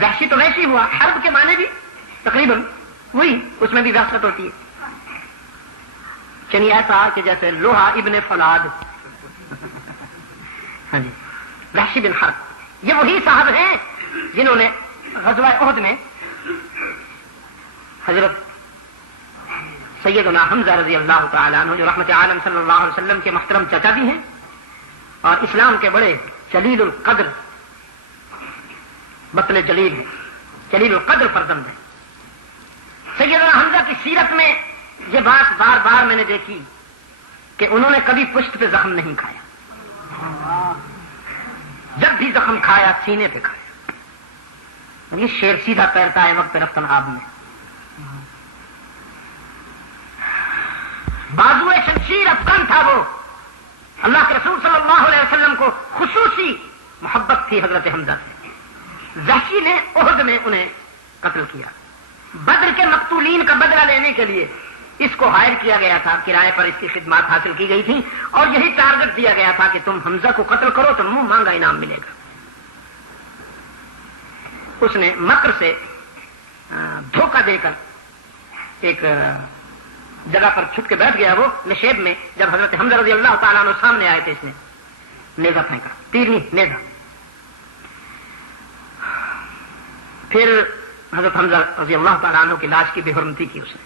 وحشی تو وحشی ہوا، حرب کے معنی بھی تقریباً وہی، اس میں بھی وحشت ہوتی ہے۔ چنی ایسا کہ جیسے لوہا ابن فلاد۔ ہاں جی، وحشی بن حرب، یہ وہی صاحب ہیں جنہوں نے غزوہ احد میں حضرت سیدنا حمزہ رضی اللہ تعالیٰ عنہ، جو رحمت عالم صلی اللہ علیہ وسلم کے محترم چچا بھی ہیں اور اسلام کے بڑے جلیل القدر بطل جلیل ہیں، جلیل القدر فرزند ہیں۔ سیدنا حمزہ کی سیرت میں یہ بات بار بار میں نے دیکھی کہ انہوں نے کبھی پشت پہ زخم نہیں کھایا، جب بھی زخم کھایا سینے پہ کھایا۔ یہ شیر سیدھا تیرتا ہے وقت رفتن آب میں، بازو شمشیر افغان تھا وہ۔ اللہ کے رسول صلی اللہ علیہ وسلم کو خصوصی محبت تھی حضرت حمزہ سے۔ وحشی نے احد میں انہیں قتل کیا۔ بدر کے مقتولین کا بدلہ لینے کے لیے اس کو ہائر کیا گیا تھا، کرائے پر اس کی خدمات حاصل کی گئی تھی اور یہی ٹارگٹ دیا گیا تھا کہ تم حمزہ کو قتل کرو تو منہ مانگا انعام ملے گا۔ اس نے مکر سے دھوکہ دے کر ایک جگہ پر چھپ کے بیٹھ گیا، وہ نشیب میں۔ جب حضرت حمزہ رضی اللہ تعالیٰ عنہ سامنے آئے تھے، اس نے نیزہ پھینکا، تیر نہیں نیزہ۔ پھر حضرت حمزہ رضی اللہ تعالیٰ عنہ کی لاش کی بے حرمتی کی اس نے،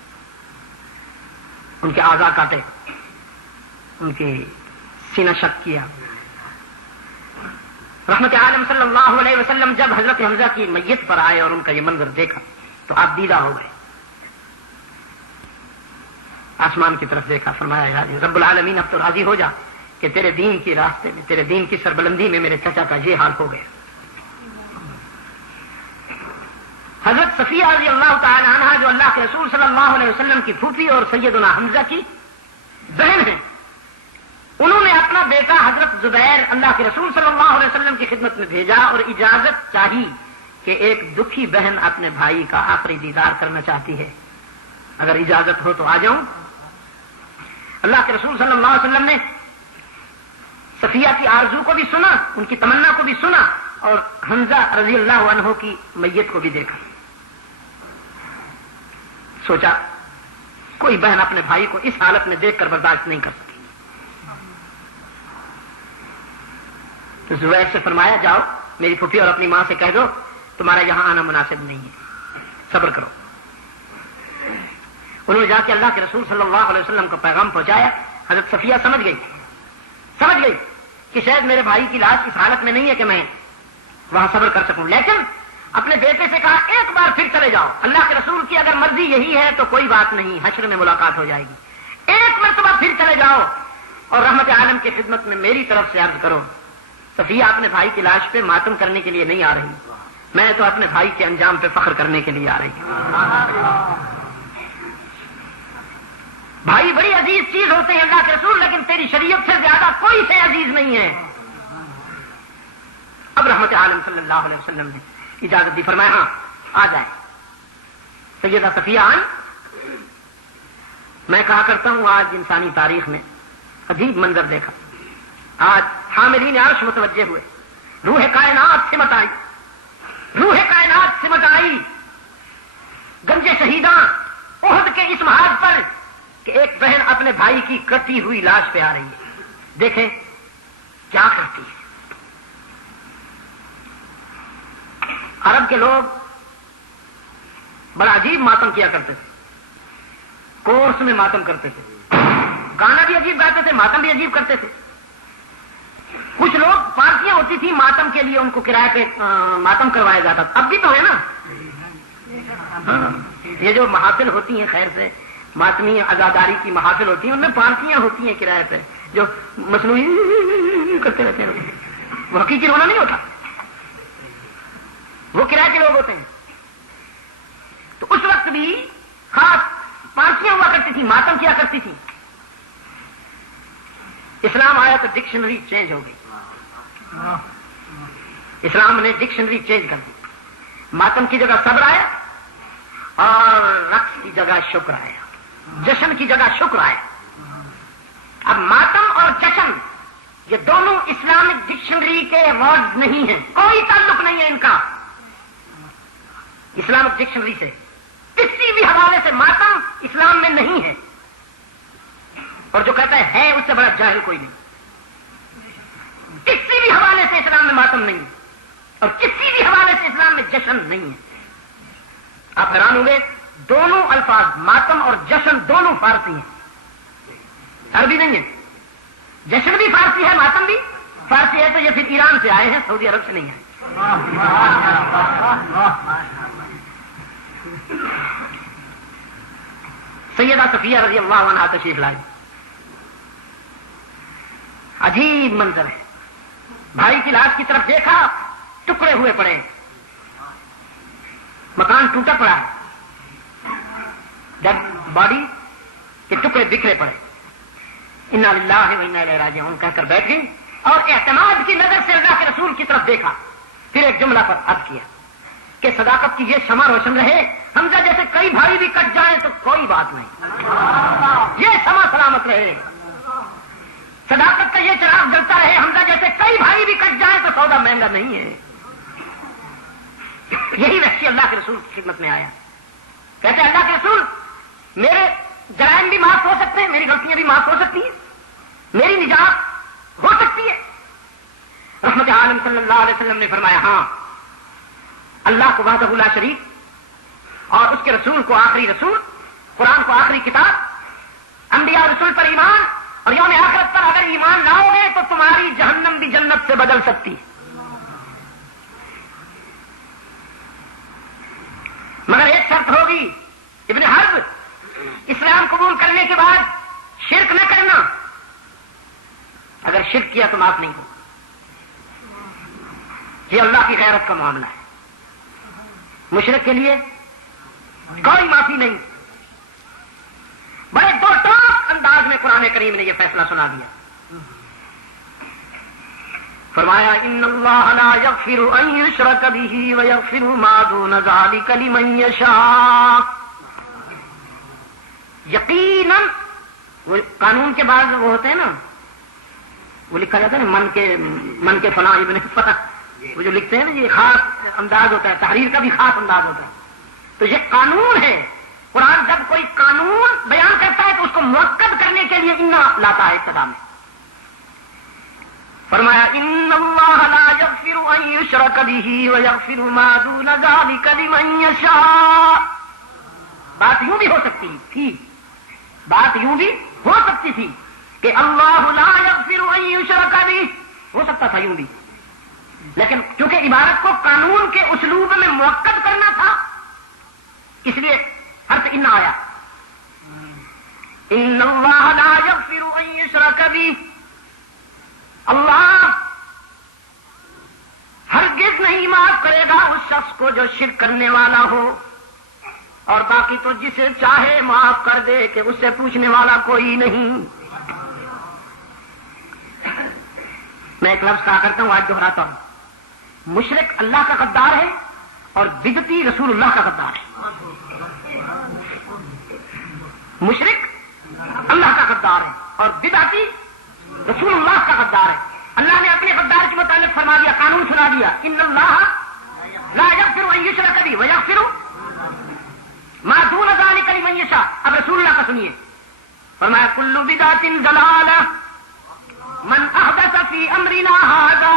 ان کے اعضاء کاٹے، ان کی سینہ شق کیا۔ رحمت عالم صلی اللہ علیہ وسلم جب حضرت حمزہ کی میت پر آئے اور ان کا یہ منظر دیکھا تو آپ دیدہ ہو گئے، آسمان کی طرف دیکھا، فرمایا یا رب العالمین اب تو راضی ہو جا کہ تیرے دین کی راستے میں، تیرے دین کی سربلندی میں میرے چچا کا یہ حال ہو گیا۔ حضرت صفیہ رضی اللہ تعالی عنہا، جو اللہ کے رسول صلی اللہ علیہ وسلم کی پھوپھی اور سیدنا حمزہ کی بہن ہیں، انہوں نے اپنا بیٹا حضرت زبیر اللہ کے رسول صلی اللہ علیہ وسلم کی خدمت میں بھیجا اور اجازت چاہی کہ ایک دکھی بہن اپنے بھائی کا آخری دیدار کرنا چاہتی ہے، اگر اجازت ہو تو آ جاؤں۔ اللہ کے رسول صلی اللہ علیہ وسلم نے صفیہ کی آرزو کو بھی سنا، ان کی تمنا کو بھی سنا، اور حمزہ رضی اللہ عنہ کی میت کو بھی دیکھا۔ سوچا کوئی بہن اپنے بھائی کو اس حالت میں دیکھ کر برداشت نہیں کر سکی، تو زبیر سے فرمایا جاؤ میری پھوپھی اور اپنی ماں سے کہہ دو تمہارا یہاں آنا مناسب نہیں ہے، صبر کرو۔ انہوں نے جا کے اللہ کے رسول صلی اللہ علیہ وسلم کو پیغام پہنچایا۔ حضرت صفیہ سمجھ گئی کہ شاید میرے بھائی کی لاش اس حالت میں نہیں ہے کہ میں وہاں صبر کر سکوں، لیکن اپنے بیٹے سے کہا ایک بار پھر چلے جاؤ، اللہ کے رسول کی اگر مرضی یہی ہے تو کوئی بات نہیں، حشر میں ملاقات ہو جائے گی، ایک مرتبہ پھر چلے جاؤ اور رحمت عالم کی خدمت میں میری طرف سے عرض کرو صفیہ اپنے بھائی کی لاش پہ ماتم کرنے کے لیے نہیں آ رہی، میں تو اپنے بھائی کے انجام پہ فخر کرنے کے لیے آ رہی ہوں۔ بھائی بڑی عزیز چیز ہوتے ہیں اللہ کے رسول، لیکن تیری شریعت سے زیادہ کوئی سے عزیز نہیں ہے۔ اب رحمت عالم صلی اللہ علیہ وسلم نے اجازت دی، فرمایا ہاں آ جائے۔ سیدہ صفیہ آئی۔ میں کہا کرتا ہوں آج انسانی تاریخ میں عجیب منظر دیکھا، آج حاملین عرش متوجہ ہوئے، روح کائنات سمٹ آئی، روح کائنات سمٹ آئی گنج شہیداں احد کے اس محاذ پر کہ ایک بہن اپنے بھائی کی کٹی ہوئی لاش پہ آ رہی ہے، دیکھیں کیا کرتی ہے۔ عرب کے لوگ بڑا عجیب ماتم کیا کرتے تھے، کورس میں ماتم کرتے تھے، گانا بھی عجیب گاتے تھے، ماتم بھی عجیب کرتے تھے۔ کچھ لوگ پارٹیاں ہوتی تھی ماتم کے لیے، ان کو کرائے پہ ماتم کروایا جاتا تھا، اب بھی تو ہے نا، یہ جو محافل ہوتی ہیں خیر سے ماتمی عزاداری کی محافل ہوتی ہیں، ان میں پارٹیاں ہوتی ہیں کرائے پہ جو مصنوعی کرتے رہتے ہیں، وہ حقیقی رونا نہیں ہوتا، وہ کرائے کے لوگ ہوتے ہیں۔ تو اس وقت بھی خاص پارٹیاں ہوا کرتی تھی، ماتم کیا کرتی تھی۔ اسلام آیا تو ڈکشنری چینج ہو گئی، اسلام نے ڈکشنری چینج کر دی، ماتم کی جگہ صبر آیا اور رقص کی جگہ شکر آیا، جشن کی جگہ شکر آیا۔ اب ماتم اور جشن یہ دونوں اسلامک ڈکشنری کے ورڈز نہیں ہیں، کوئی تعلق نہیں ہے ان کا اسلامک ڈکشنری سے، کسی بھی حوالے سے ماتم اسلام میں نہیں ہے، اور جو کہتا ہے اس سے بڑا جاہل کوئی نہیں۔ کسی بھی حوالے سے اسلام میں ماتم نہیں ہے، اور کسی بھی حوالے سے اسلام میں جشن نہیں ہے۔ آپ حیران ہوئے، دونوں الفاظ ماتم اور جشن دونوں فارسی ہیں، عربی نہیں ہے۔ جشن بھی فارسی ہے، ماتم بھی فارسی ہے، تو یہ پھر ایران سے آئے ہیں، سعودی عرب سے نہیں آئے۔ سیدہ صفیہ رضی اللہ عنہا تشریف لائی۔ عجیب منظر ہے، بھائی کی لاش کی طرف دیکھا، ٹکڑے ہوئے پڑے، مکان ٹوٹا پڑا ہے، ڈیڈ باڈی کے ٹکڑے بکھرے پڑے، انا للہ و انا الیہ راجعون کہہ کر بیٹھ گئی، اور اعتماد کی نظر سے اللہ کے رسول کی طرف دیکھا، پھر ایک جملہ پر عرض کیا کہ صداقت کی یہ شمع روشن رہے، حمزہ جیسے کئی بھائی بھی کٹ جائیں تو کوئی بات نہیں، یہ شمع سلامت رہے، صداقت کا یہ چراغ جلتا رہے، حمزہ جیسے کئی بھائی بھی کٹ جائیں تو سودا مہنگا نہیں ہے۔ یہی وحشی اللہ کے رسول کی خدمت میں آیا، کہتے ہیں اللہ کے رسول میرے جرائم بھی معاف ہو سکتے ہیں، میری غلطیاں بھی معاف ہو سکتی ہیں، میری نجات ہو سکتی ہے۔ رحمت عالم صلی اللہ علیہ وسلم نے فرمایا ہاں، اللہ کو وحدہ لا شریک اور اس کے رسول کو آخری رسول، قرآن کو آخری کتاب، انبیاء اور رسول پر ایمان اور یوم آخرت پر اگر ایمان لاؤ گے تو تمہاری جہنم بھی جنت سے بدل سکتی ہے، مگر ایک شرط ہوگی، ابن حرب اسلام قبول کرنے کے بعد شرک نہ کرنا، اگر شرک کیا تو معاف نہیں ہوگا، یہ اللہ کی غیرت کا معاملہ ہے، مشرک کے لیے کوئی معافی نہیں۔ بڑے دو ٹوک انداز میں قرآن کریم نے یہ فیصلہ سنا دیا۔ فرمایا ان اللہ لا یغفر ان یشرک بہ ویغفر ما دون ذلک لمن یشاء. یقیناً وہ قانون کے بعد وہ ہوتے ہیں نا، وہ لکھا جاتا ہے نا من کے فلاں ابن فلاں، وہ جو لکھتے ہیں نا یہ خاص انداز ہوتا ہے، تحریر کا بھی خاص انداز ہوتا ہے. تو یہ قانون ہے. قرآن جب کوئی قانون بیان کرتا ہے تو اس کو مؤکد کرنے کے لیے انا لاتا ہے ابتدا میں. فرمایا ان اللہ لا یغفر ان یشرک بہ ویغفر ما دون ذلک لمن یشاء. بات یوں بھی ہو سکتی تھی، بات یوں بھی ہو سکتی تھی کہ اللہ لا یغفر ان یشرک بہ، ہو سکتا تھا یوں بھی، لیکن چونکہ عبارت کو قانون کے اسلوب میں مؤکد کرنا تھا اس لیے حرف ان آیا. ان اللہ لا یغفر ان یشرک بہ، اللہ ہرگز نہیں معاف کرے گا اس شخص کو جو شرک کرنے والا ہو، اور باقی تو جسے چاہے معاف کر دے کہ اس سے پوچھنے والا کوئی نہیں. میں ایک لفظ کہا کرتا ہوں، آج دہراتا ہوں. مشرک اللہ کا غدار ہے اور بدعتی رسول اللہ کا غدار ہے. مشرک اللہ کا غدار ہے اور بدعتی رسول اللہ کا غدار ہے. اللہ نے اپنے غدار کے متعلق فرما دیا، قانون سنا دیا، ان اللہ لا یغفر ان یشرک بہ ویغفر ما دون ذلک لمن یشاء. اب رسول اللہ کا سنیے، فرمایا کل بدعۃ ضلالہ من احدث فی امرنا ھذا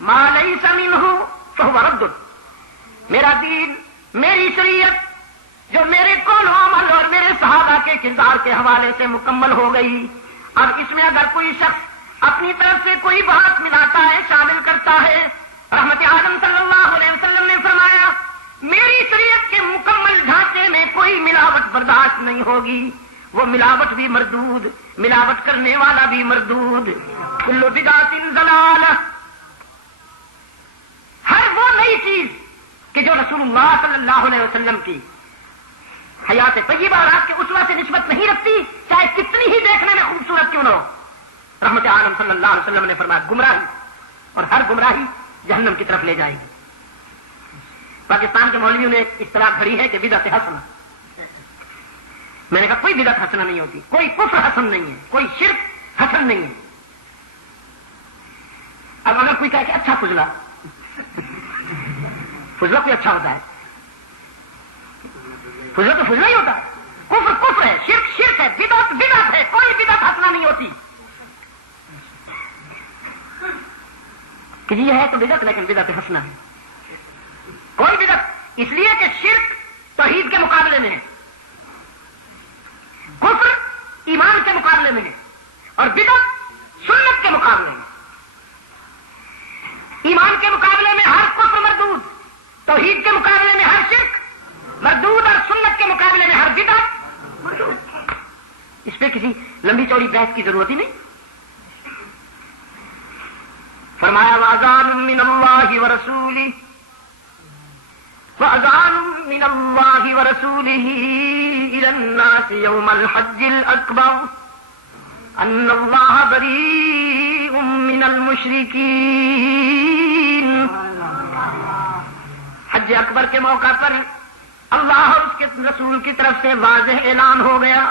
ما لیس منہ فہو رد. میرا دین، میری شریعت جو میرے قول و عمل اور میرے صحابہ کے کردار کے حوالے سے مکمل ہو گئی، اب اس میں اگر کوئی شخص اپنی طرف سے کوئی بات ملاتا ہے، شامل کرتا ہے، رحمت عالم صلی اللہ علیہ وسلم نے فرمایا میری شریعت کے مکمل ڈھانچے میں کوئی ملاوٹ برداشت نہیں ہوگی، وہ ملاوٹ بھی مردود، ملاوٹ کرنے والا بھی مردود. کل بدعۃ ضلالہ، ہر وہ نئی چیز کہ جو رسول اللہ صلی اللہ علیہ وسلم کی حیات طیبہ اور آپ کے اسوہ سے نسبت نہیں رکھتی، چاہے کتنی ہی دیکھنے میں خوبصورت کیوں نہ ہو، رحمت عالم صلی اللہ علیہ وسلم نے فرمایا گمراہی، اور ہر گمراہی جہنم کی طرف لے جائے گی. پاکستان کے مولویوں نے ایک اصطلاح گھڑی ہے کہ بدعت حسنہ. میں نے کہا کوئی بدعت حسنہ نہیں ہوتی، کوئی کفر حسن نہیں ہے، کوئی شرک حسن نہیں ہے. اب اگر کوئی کہے کہ اچھا فضلہ، فضلہ کوئی اچھا ہوتا ہے؟ فضلہ تو فضلہ ہی ہوتا ہے. کفر کفر ہے، شرک شرک ہے، بدعت بدعت ہے، کوئی بدعت حسنہ نہیں ہوتی. کہ یہ ہے تو بدعت، لیکن بدعت حسنہ ہے. کوئی بدعت اس لیے کہ شرک توحید کے مقابلے میں ہے، کفر ایمان کے مقابلے میں ہے، اور بدعت سنت کے مقابلے میں. ایمان کے مقابلے میں ہر کفر مردود، توحید کے مقابلے میں ہر شرک مردود، اور سنت کے مقابلے میں ہر بدعت مردود. اس پہ کسی لمبی چوڑی بحث کی ضرورت ہی نہیں. فرمایا وَأَذَانٌ مِّنَ اللَّهِ وَرَسُولِهِ وَأَذَانٌ مِّنَ اللَّهِ وَرَسُولِهِ إِلَى النَّاسِ يَوْمَ الْحَجِّ الْأَكْبَرِ أَنَّ اللَّهَ بَرِيءٌ مِّنَ الْمُشْرِكِينَ. حج اکبر کے موقع پر اللہ اور اس کے رسول کی طرف سے واضح اعلان ہو گیا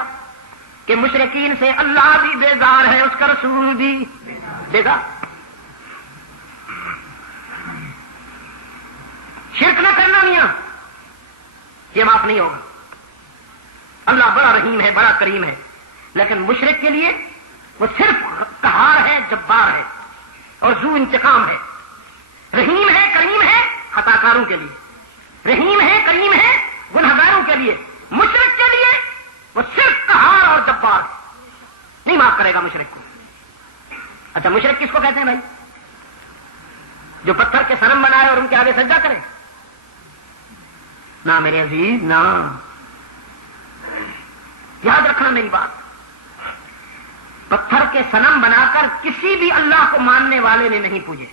کہ مشرکین سے اللہ بھی بیزار ہے، اس کا رسول بھی بیزار. شرک نہ کرنا میاں، یہ معاف نہیں ہوگا. اللہ بڑا رحیم ہے، بڑا کریم ہے، لیکن مشرک کے لیے وہ صرف قہار ہے، جبار ہے اور ذو انتقام ہے. رحیم ہے، کریم ہے خطا کاروں کے لیے، رحیم ہے، کریم ہے گنہگاروں کے لیے. مشرک کے لیے وہ صرف قہار اور جبار ہے، نہیں معاف کرے گا مشرک کو. اچھا مشرک کس کو کہتے ہیں بھائی؟ جو پتھر کے صنم بنائے اور ان کے آگے سجدہ کرے؟ نہ میرے عزیز، نہ. یاد رکھنا میری بات، پتھر کے صنم بنا کر کسی بھی اللہ کو ماننے والے نے نہیں پوجے.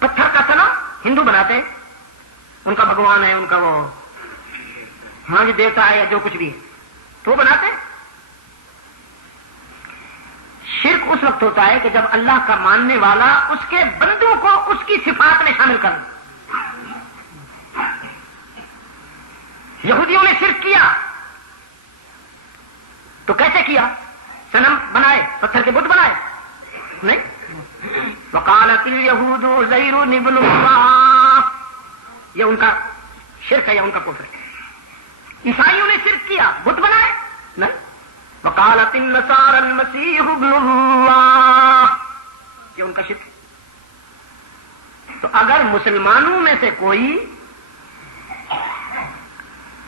پتھر کا صنم ہندو بناتے ہیں، ان کا بھگوان ہے، ان کا وہ ہاں جی دیوتا ہے یا جو کچھ بھی ہے تو وہ بناتے ہیں. شرک اس وقت ہوتا ہے کہ جب اللہ کا ماننے والا اس کے بندوں کو اس کی صفات میں شامل کر دے. یہودیوں نے شرک کیا تو کیسے کیا؟ صنم بنائے، پتھر کے بت بنائے نہیں. وقالت الیہود عزیر ابن اللہ، یہ ان کا شرک ہے یا ان کا کفر ہے. عیسائیوں نے شرک کیا، بت بنائے نہیں. وقالت النصارى المسیح ابن اللہ، یہ ان کا شرک ہے. تو اگر مسلمانوں میں سے کوئی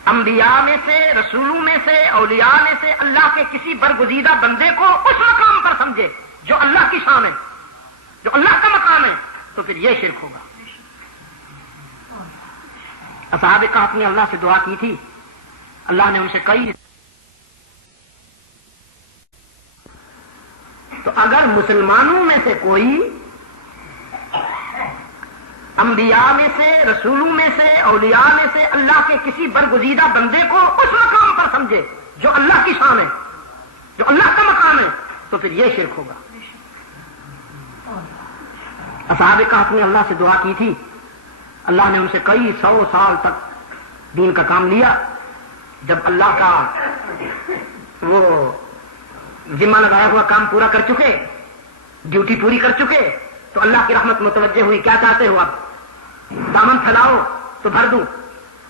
انبیاء میں سے، رسولوں میں سے، اولیاء میں سے اللہ کے کسی برگزیدہ بندے کو اس مقام پر سمجھے جو اللہ کی شان ہے، جو اللہ کا مقام ہے، تو پھر یہ شرک ہوگا. اصحاب کہف نے اللہ سے دعا کی تھی، اللہ نے ان سے کئی. تو اگر مسلمانوں میں سے کوئی انبیاء میں سے، رسولوں میں سے، اولیاء میں سے اللہ کے کسی برگزیدہ بندے کو اس مقام پر سمجھے جو اللہ کی شان ہے، جو اللہ کا مقام ہے، تو پھر یہ شرک ہوگا. اصحاب کہف نے اللہ سے دعا کی تھی، اللہ نے ان سے کئی 100 سال تک دین کا کام لیا. جب اللہ کا وہ ذمہ لگایا ہوا کام پورا کر چکے، ڈیوٹی پوری کر چکے، تو اللہ کی رحمت متوجہ ہوئی. کیا چاہتے ہو آپ؟ دامن پھیلاؤ تو بھر دوں.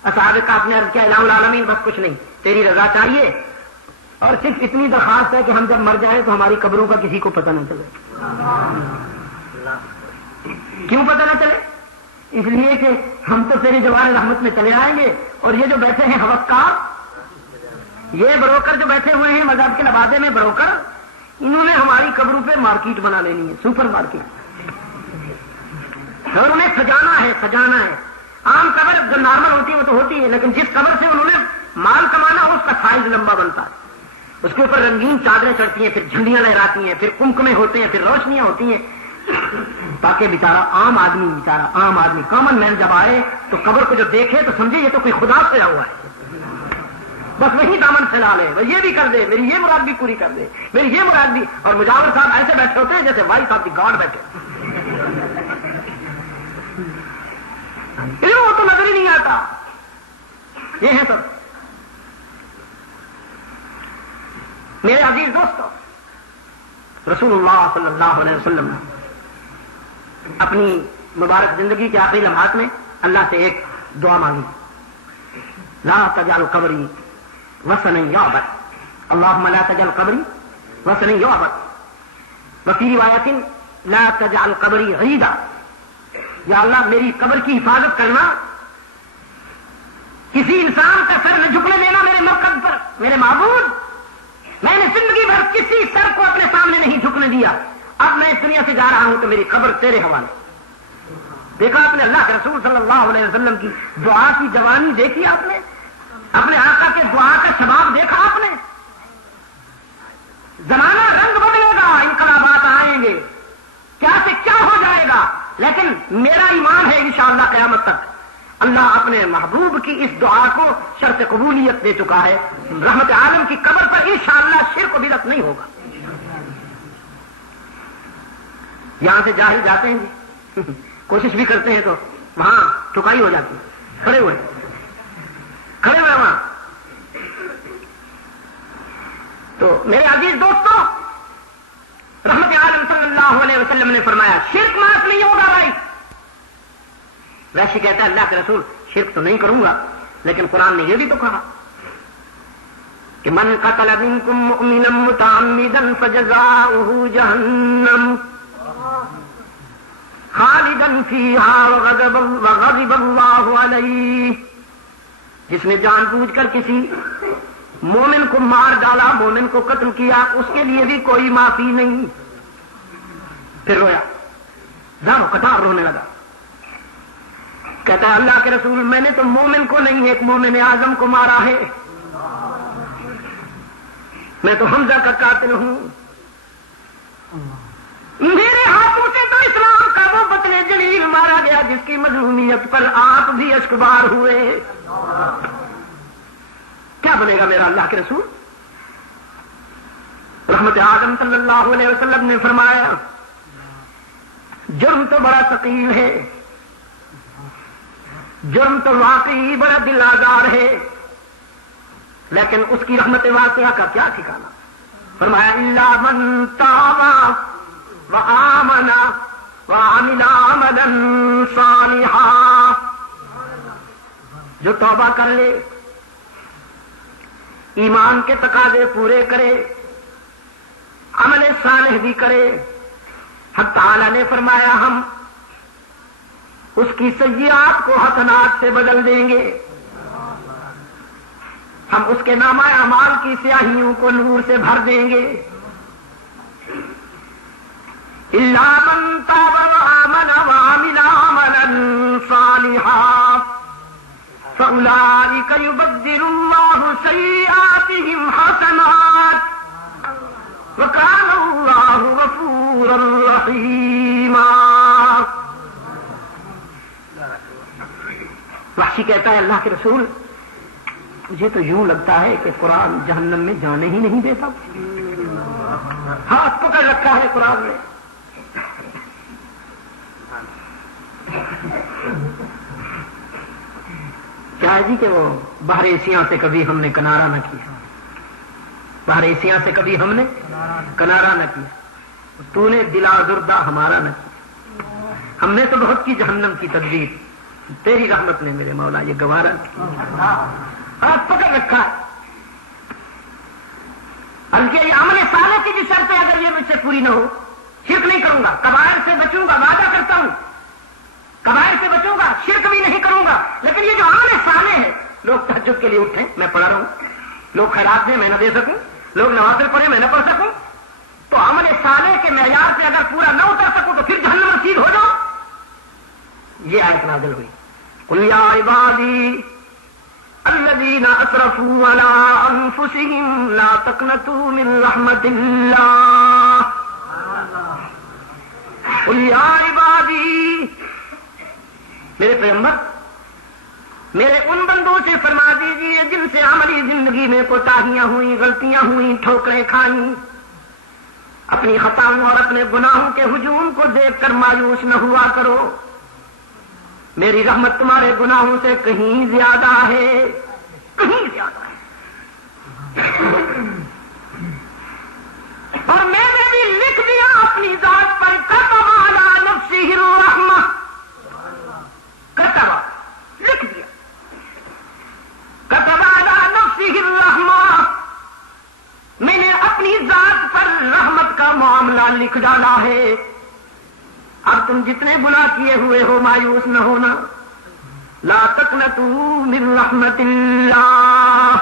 اصحاب کہف نے عرض کیا الہ العالمین بس کچھ نہیں، تیری رضا چاہیے، اور صرف اتنی درخواست ہے کہ ہم جب مر جائیں تو ہماری قبروں کا کسی کو پتہ نہ چلے. کیوں پتہ نہ چلے؟ اس لیے کہ ہم تو تیری جوان رحمت میں چلے آئیں گے، اور یہ جو بیٹھے ہیں ہوسکار، یہ بروکر جو بیٹھے ہوئے ہیں مذہب کے نوادے میں بروکر، انہوں نے ہماری قبروں پہ مارکیٹ بنا لینی ہے، سپر مارکیٹ. اور انہیں سجانا ہے. عام قبر جو نارمل ہوتی ہے وہ تو ہوتی ہے، لیکن جس قبر سے انہوں نے مال کمانا اس کا سائز لمبا بنتا ہے. اس کے اوپر رنگین چادریں چڑھتی ہیں، پھر جھنڈیاں لہراتی ہیں، پھر کمکمے ہوتے ہیں، پھر روشنیاں ہوتی ہیں، تاکہ بیچارہ عام آدمی کامن مین جب آئے تو قبر کو جو دیکھے تو سمجھے یہ تو کوئی خدا سے ہوا ہے، بس وہی دامن پھیلا لے، یہ بھی کر دے، میری یہ مراد بھی پوری کر دے، میری یہ مراد بھی. اور مجاور صاحب ایسے بیٹھے ہوتے ہیں جیسے وائس آف دی گاڈ بیٹھے. وہ تو نظر ہی نہیں آتا. یہ ہے سب. میرے عزیز دوستو، رسول اللہ صلی اللہ علیہ وسلم نے اپنی مبارک زندگی کے آخری لمحات میں اللہ سے ایک دعا مانگی، لا تجعل قبری وثنا یعبد، اللهم لا تجعل قبری وثنا یعبد. وفی روایت لا تجعل قبری عیدا، یا اللہ میری قبر کی حفاظت کرنا، کسی انسان کا سر نہ جھکنے دینا میرے مرکز پر. میرے معبود، میں نے زندگی بھر کسی سر کو اپنے سامنے نہیں جھکنے دیا، اب میں اس دنیا سے جا رہا ہوں تو میری قبر تیرے حوالے. دیکھا آپ نے اللہ کے رسول صلی اللہ علیہ وسلم کی دعا کی جوانی دیکھی آپ نے؟ اپنے آقا کے دعا کا شباب دیکھا آپ نے؟ زمانہ رنگ بدلے گا، انقلابات آئیں گے، کیا سے کیا ہو جائے گا، لیکن میرا ایمان ہے انشاءاللہ قیامت تک اللہ اپنے محبوب کی اس دعا کو شرط قبولیت دے چکا ہے. رحمت عالم کی قبر پر انشاءاللہ شرک و بدعت نہیں ہوگا. یہاں سے جاہل جاتے ہیں جی، کوشش بھی کرتے ہیں تو وہاں ٹھکائی ہو جاتی ہے، کھڑے ہوئے وہاں. تو میرے عزیز دوستوں، رحمت عالم صلی اللہ علیہ وسلم نے فرمایا شرک معاف نہیں ہوگا بھائی. ویسے کہتا ہے اللہ کے رسول شرک تو نہیں کروں گا، لیکن قرآن نے یہ بھی تو کہا کہ من قتل منکم مؤمنا متعمدا فجزاؤہ جہنم خالدا فیہا وغضب اللہ علیہ. جس نے جان بوجھ کر کسی مومن کو مار ڈالا، مومن کو قتل کیا، اس کے لیے بھی کوئی معافی نہیں. پھر رویا، زارو قطار رونے لگا. کہتا ہے اللہ کے رسول میں نے تو مومن کو نہیں ایک مومن اعظم کو مارا ہے، میں تو حمزہ کا قاتل ہوں. میرے ہاتھوں سے تو اسلام کا وہ بطن جلیل مارا گیا جس کی مظلومیت پر آپ بھی اشکبار ہوئے. کیا بنے گا میرا اللہ کے رسول؟ رحمت عالم صلی اللہ علیہ وسلم نے فرمایا جرم تو بڑا ثقیل ہے، جرم تو واقعی بڑا دل آزار ہے، لیکن اس کی رحمت واسعہ کا کیا ٹھکانا؟ فرمایا الا من تاب وآمن وعمل عملا صالحا، جو توبہ کر لے، ایمان کے تقاضے پورے کرے، عمل صالح بھی کرے، حق تعالی نے فرمایا ہم اس کی سیئات کو حسنات سے بدل دیں گے، ہم اس کے نامہ اعمال کی سیاہیوں کو نور سے بھر دیں گے۔ الا من تاب وآمن وعمل عملا صالحا فأولئك يبدل الله سيئاتهم حسنات وكان الله غفورا رحيما۔ وحشی کہتا ہے اللہ کے رسول مجھے تو یوں لگتا ہے کہ قرآن جہنم میں جانے ہی نہیں دیتا، ہاتھ پکڑ رکھا ہے قرآن نے۔ کیا ہے جی کہ وہ بحر ایسیاں سے کبھی ہم نے کنارہ نہ کیا، بحر ایسیاں سے کبھی ہم نے کنارہ نہ کیا، تو نے دل آزردہ ہمارا نہ کیا، ہم نے تو بہت کی جہنم کی تدبیر، تیری رحمت نے میرے مولا یہ گوارا کیا، ہاتھ پکڑ رکھا ہے۔ بلکہ یہ عمل صالح کی بھی شرط ہے، اگر یہ مجھ سے پوری نہ ہو، شرک نہیں کروں گا، کبائر سے بچوں گا، وعدہ کرتا ہوں کبائر سے بچوں گا، شرک بھی نہیں کروں گا، لیکن یہ جو عمل صالح ہے، لوگ تہجد کے لیے اٹھیں میں پڑھ رہا ہوں، لوگ خیرات دیں میں نہ دے سکوں، لوگ نوافل پڑھیں میں نہ پڑھ سکوں، تو عمل صالح کے معیار سے اگر پورا نہ اتر سکوں تو پھر جہنم رسید ہو جاؤ۔ یہ آیت نازل ہوئی قل یا عبادی الذین اسرفوا علی انفسهم لا تقنطوا من رحمت اللہ، قل یا عبادی، میرے پیغمبر میرے ان بندوں سے فرما دیجیے جن سے عملی زندگی میں کوتاہیاں ہوئیں، غلطیاں ہوئیں، ٹھوکریں کھائیں، اپنی خطاؤں اور اپنے گناہوں کے ہجوم کو دیکھ کر مایوس نہ ہوا کرو، میری رحمت تمہارے گناہوں سے کہیں زیادہ ہے، کہیں زیادہ ہے۔ اور میں نے بھی لکھ دیا اپنی ذات پر کتب علی نفسہ الرحمہ، کتب لکھ دیا، کتب علی نفسہ الرحمہ، میں نے اپنی ذات پر رحمت کا معاملہ لکھ ڈالا ہے۔ اب تم جتنے گناہ کیے ہوئے ہو مایوس نہ ہونا، لا تقنطوا من رحمت اللہ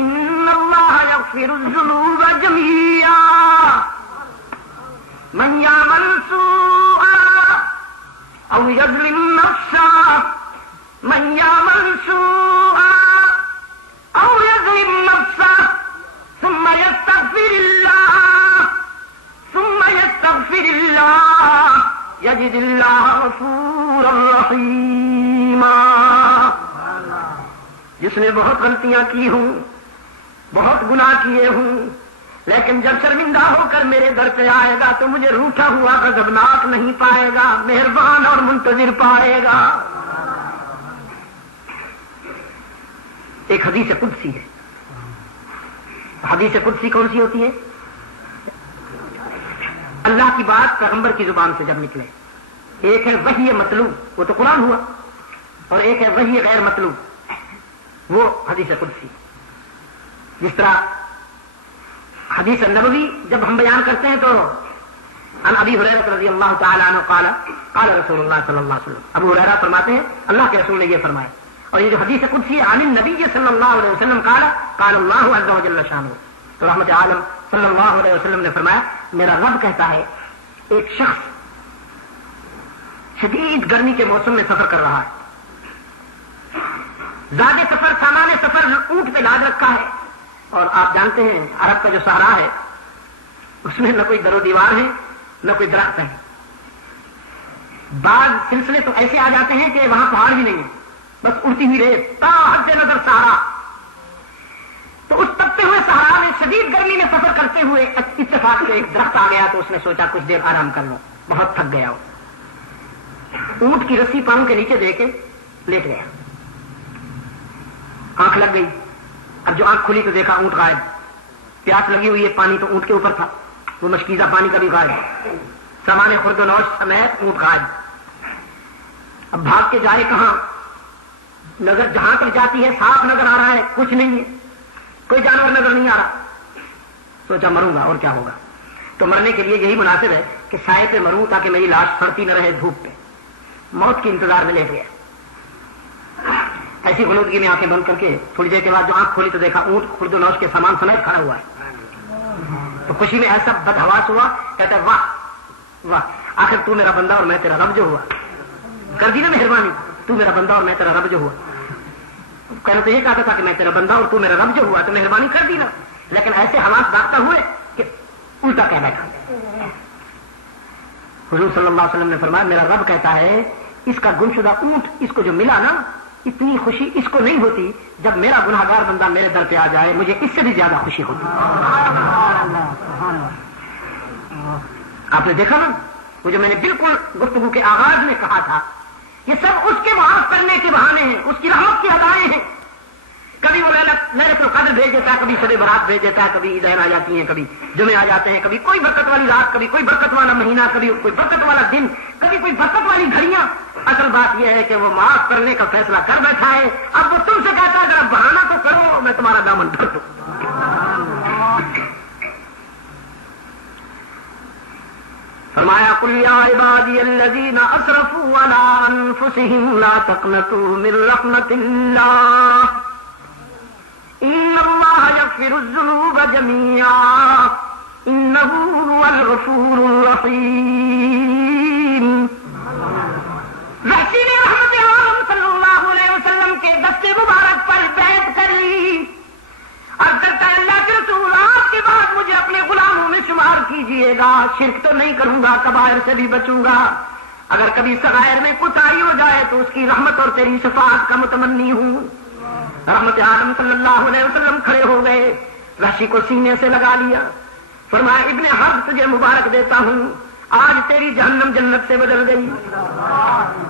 ان اللہ یغفر الذنوب جميعا من یعمل سوءا او یظلم نفسا، من یعمل سوءا او یظلم نفسا ثم یستغفر اللہ یجد اللہ غفورا رحیما۔ جس نے بہت غلطیاں کی ہوں، بہت گناہ کیے ہوں، لیکن جب شرمندہ ہو کر میرے در پہ آئے گا تو مجھے روٹھا ہوا غضبناک نہیں پائے گا، مہربان اور منتظر پائے گا۔ ایک حدیث قدسی ہے، حدیث قدسی کون سی ہوتی ہے؟ اللہ کی بات پیغمبر کی زبان سے جب نکلے، ایک ہے وحی مطلوب وہ تو قرآن ہوا، اور ایک ہے وحی غیر مطلوب وہ حدیث قدسی۔ جس طرح حدیث نبوی جب ہم بیان کرتے ہیں تو عن ابی ہریرہ رضی اللہ تعالی عنہ قال قال رسول اللہ صلی اللہ علیہ وسلم، ابو ہریرہ فرماتے ہیں اللہ کے رسول نے یہ فرمایا، اور یہ جو حدیث قدسی ہے عن النبی صلی اللہ علیہ وسلم قال قال اللہ عز وجل شانہ، تو رحمت عالم صلی اللہ علیہ وسلم نے فرمایا میرا رب کہتا ہے ایک شخص شدید گرمی کے موسم میں سفر کر رہا ہے، زیادہ سفر سامان سفر اونٹ پہ لاد رکھا ہے، اور آپ جانتے ہیں عرب کا جو صحرا ہے اس میں نہ کوئی در و دیوار ہے نہ کوئی درخت ہے، بعض سلسلے تو ایسے آ جاتے ہیں کہ وہاں پہاڑ بھی نہیں ہے، بس اڑتی ہوئی ریت تا حد نظر صحرا۔ تو اس تپتے ہوئے صحرا میں شدید گرمی میں سفر کرتے چلتے ہوئے اتفاق سے ایک درخت آ گیا تو اس نے سوچا کچھ دیر آرام کر لو، بہت تھک گیا وہ. اونٹ کی رسی پاؤں کے نیچے دے کے لیٹ گیا. آنکھ لگ گئی. اب جو آنکھ کھلی تو دیکھا اونٹ غائب. پیاس لگی ہوئی ہے، پانی تو اونٹ کے اوپر تھا، وہ مشکیزہ پانی کا بھی غائب، سامان خرد و نوش سمیت اونٹ غائب. اب بھاگ کے جائے کہاں؟ نظر جہاں تک جاتی ہے صاف نظر آ رہا ہے، کچھ نہیں ہے، کوئی جانور نظر نہیں آ رہا. سوچا مروں گا اور کیا ہوگا. تو مرنے کے لیے یہی مناسب ہے کہ سائے پہ مروں تاکہ میری لاش سڑتی نہ رہے دھوپ پہ. موت کے انتظار میں لیٹ گیا. ایسی غنودگی میں آنکھیں بند کر کے تھوڑی دیر کے بعد جو آنکھ کھولی تو دیکھا اونٹ خرد و نوش کے سامان سمیت کھڑا ہوا ہے. تو خوشی میں ایسا بدحواس ہوا، کہتا ہے واہ واہ، آخر تو میرا بندہ اور میں تیرا رب جو ہوا. کر دی نا مہربانی، تو میرا بندہ اور میں تیرا رب جو ہوا. کہنا تو یہ کہتا تھا کہ میں تیرا بندہ اور تو میرا رب جو ہوا، تو مہربانی کر دی نا. لیکن ایسے حواس داغتا ہوئے کہ الٹا کہہ بیٹھا. حضور صلی اللہ علیہ وسلم نے فرمایا میرا رب کہتا ہے اس کا گمشدہ اونٹ اس کو جو ملا نا، اتنی خوشی اس کو نہیں ہوتی جب میرا گناہگار بندہ میرے در پہ آ جائے، مجھے اس سے بھی زیادہ خوشی ہوتی. آپ نے دیکھا نا وہ جو میں نے بالکل گفتگو کے آغاز میں کہا تھا، یہ سب اس کے معاف کرنے کے بہانے ہیں، اس کی رحمت کی ادائیں ہیں. کبھی وہ لیلۃ القدر بھیج دیتا ہے، کبھی شب برات بھیج دیتا ہے، کبھی عیدین آ جاتی ہیں، کبھی جمعے آ جاتے ہیں، کبھی کوئی برکت والی رات، کبھی کوئی برکت والا مہینہ، کبھی کوئی برکت والا دن، کبھی کوئی برکت والی گھڑیاں. اصل بات یہ ہے کہ وہ معاف کرنے کا فیصلہ کر بیٹھا ہے. اب وہ تم سے کہتا ہے ذرا بہانہ تو کرو، میں تمہارا دامن پکڑ دوں. فرمایا قل یا عبادی الذین اسرفوا علی انفسهم لا تقنطوا من رحمت اللہ ان اللہ یغفر الذنوب جميعا انہ هو الغفور الرحیم. وحشی نے رحمت عالم صلی اللہ علیہ وسلم کے دست مبارک پر بیعت کر لی اور کرتا ہے اللہ کے رسول آپ کے بعد مجھے اپنے غلاموں میں شمار کیجئے گا. شرک تو نہیں کروں گا، کبائر سے بھی بچوں گا. اگر کبھی صغائر میں کوتاہی ہو جائے تو اس کی رحمت اور تیری شفاعت کا متمنی ہوں. رحمت عالم صلی اللہ علیہ وسلم کھڑے ہو گئے، وحشی کو سینے سے لگا لیا. فرمایا ابن حرب تجھے مبارک دیتا ہوں، آج تیری جہنم جنت سے بدل گئی.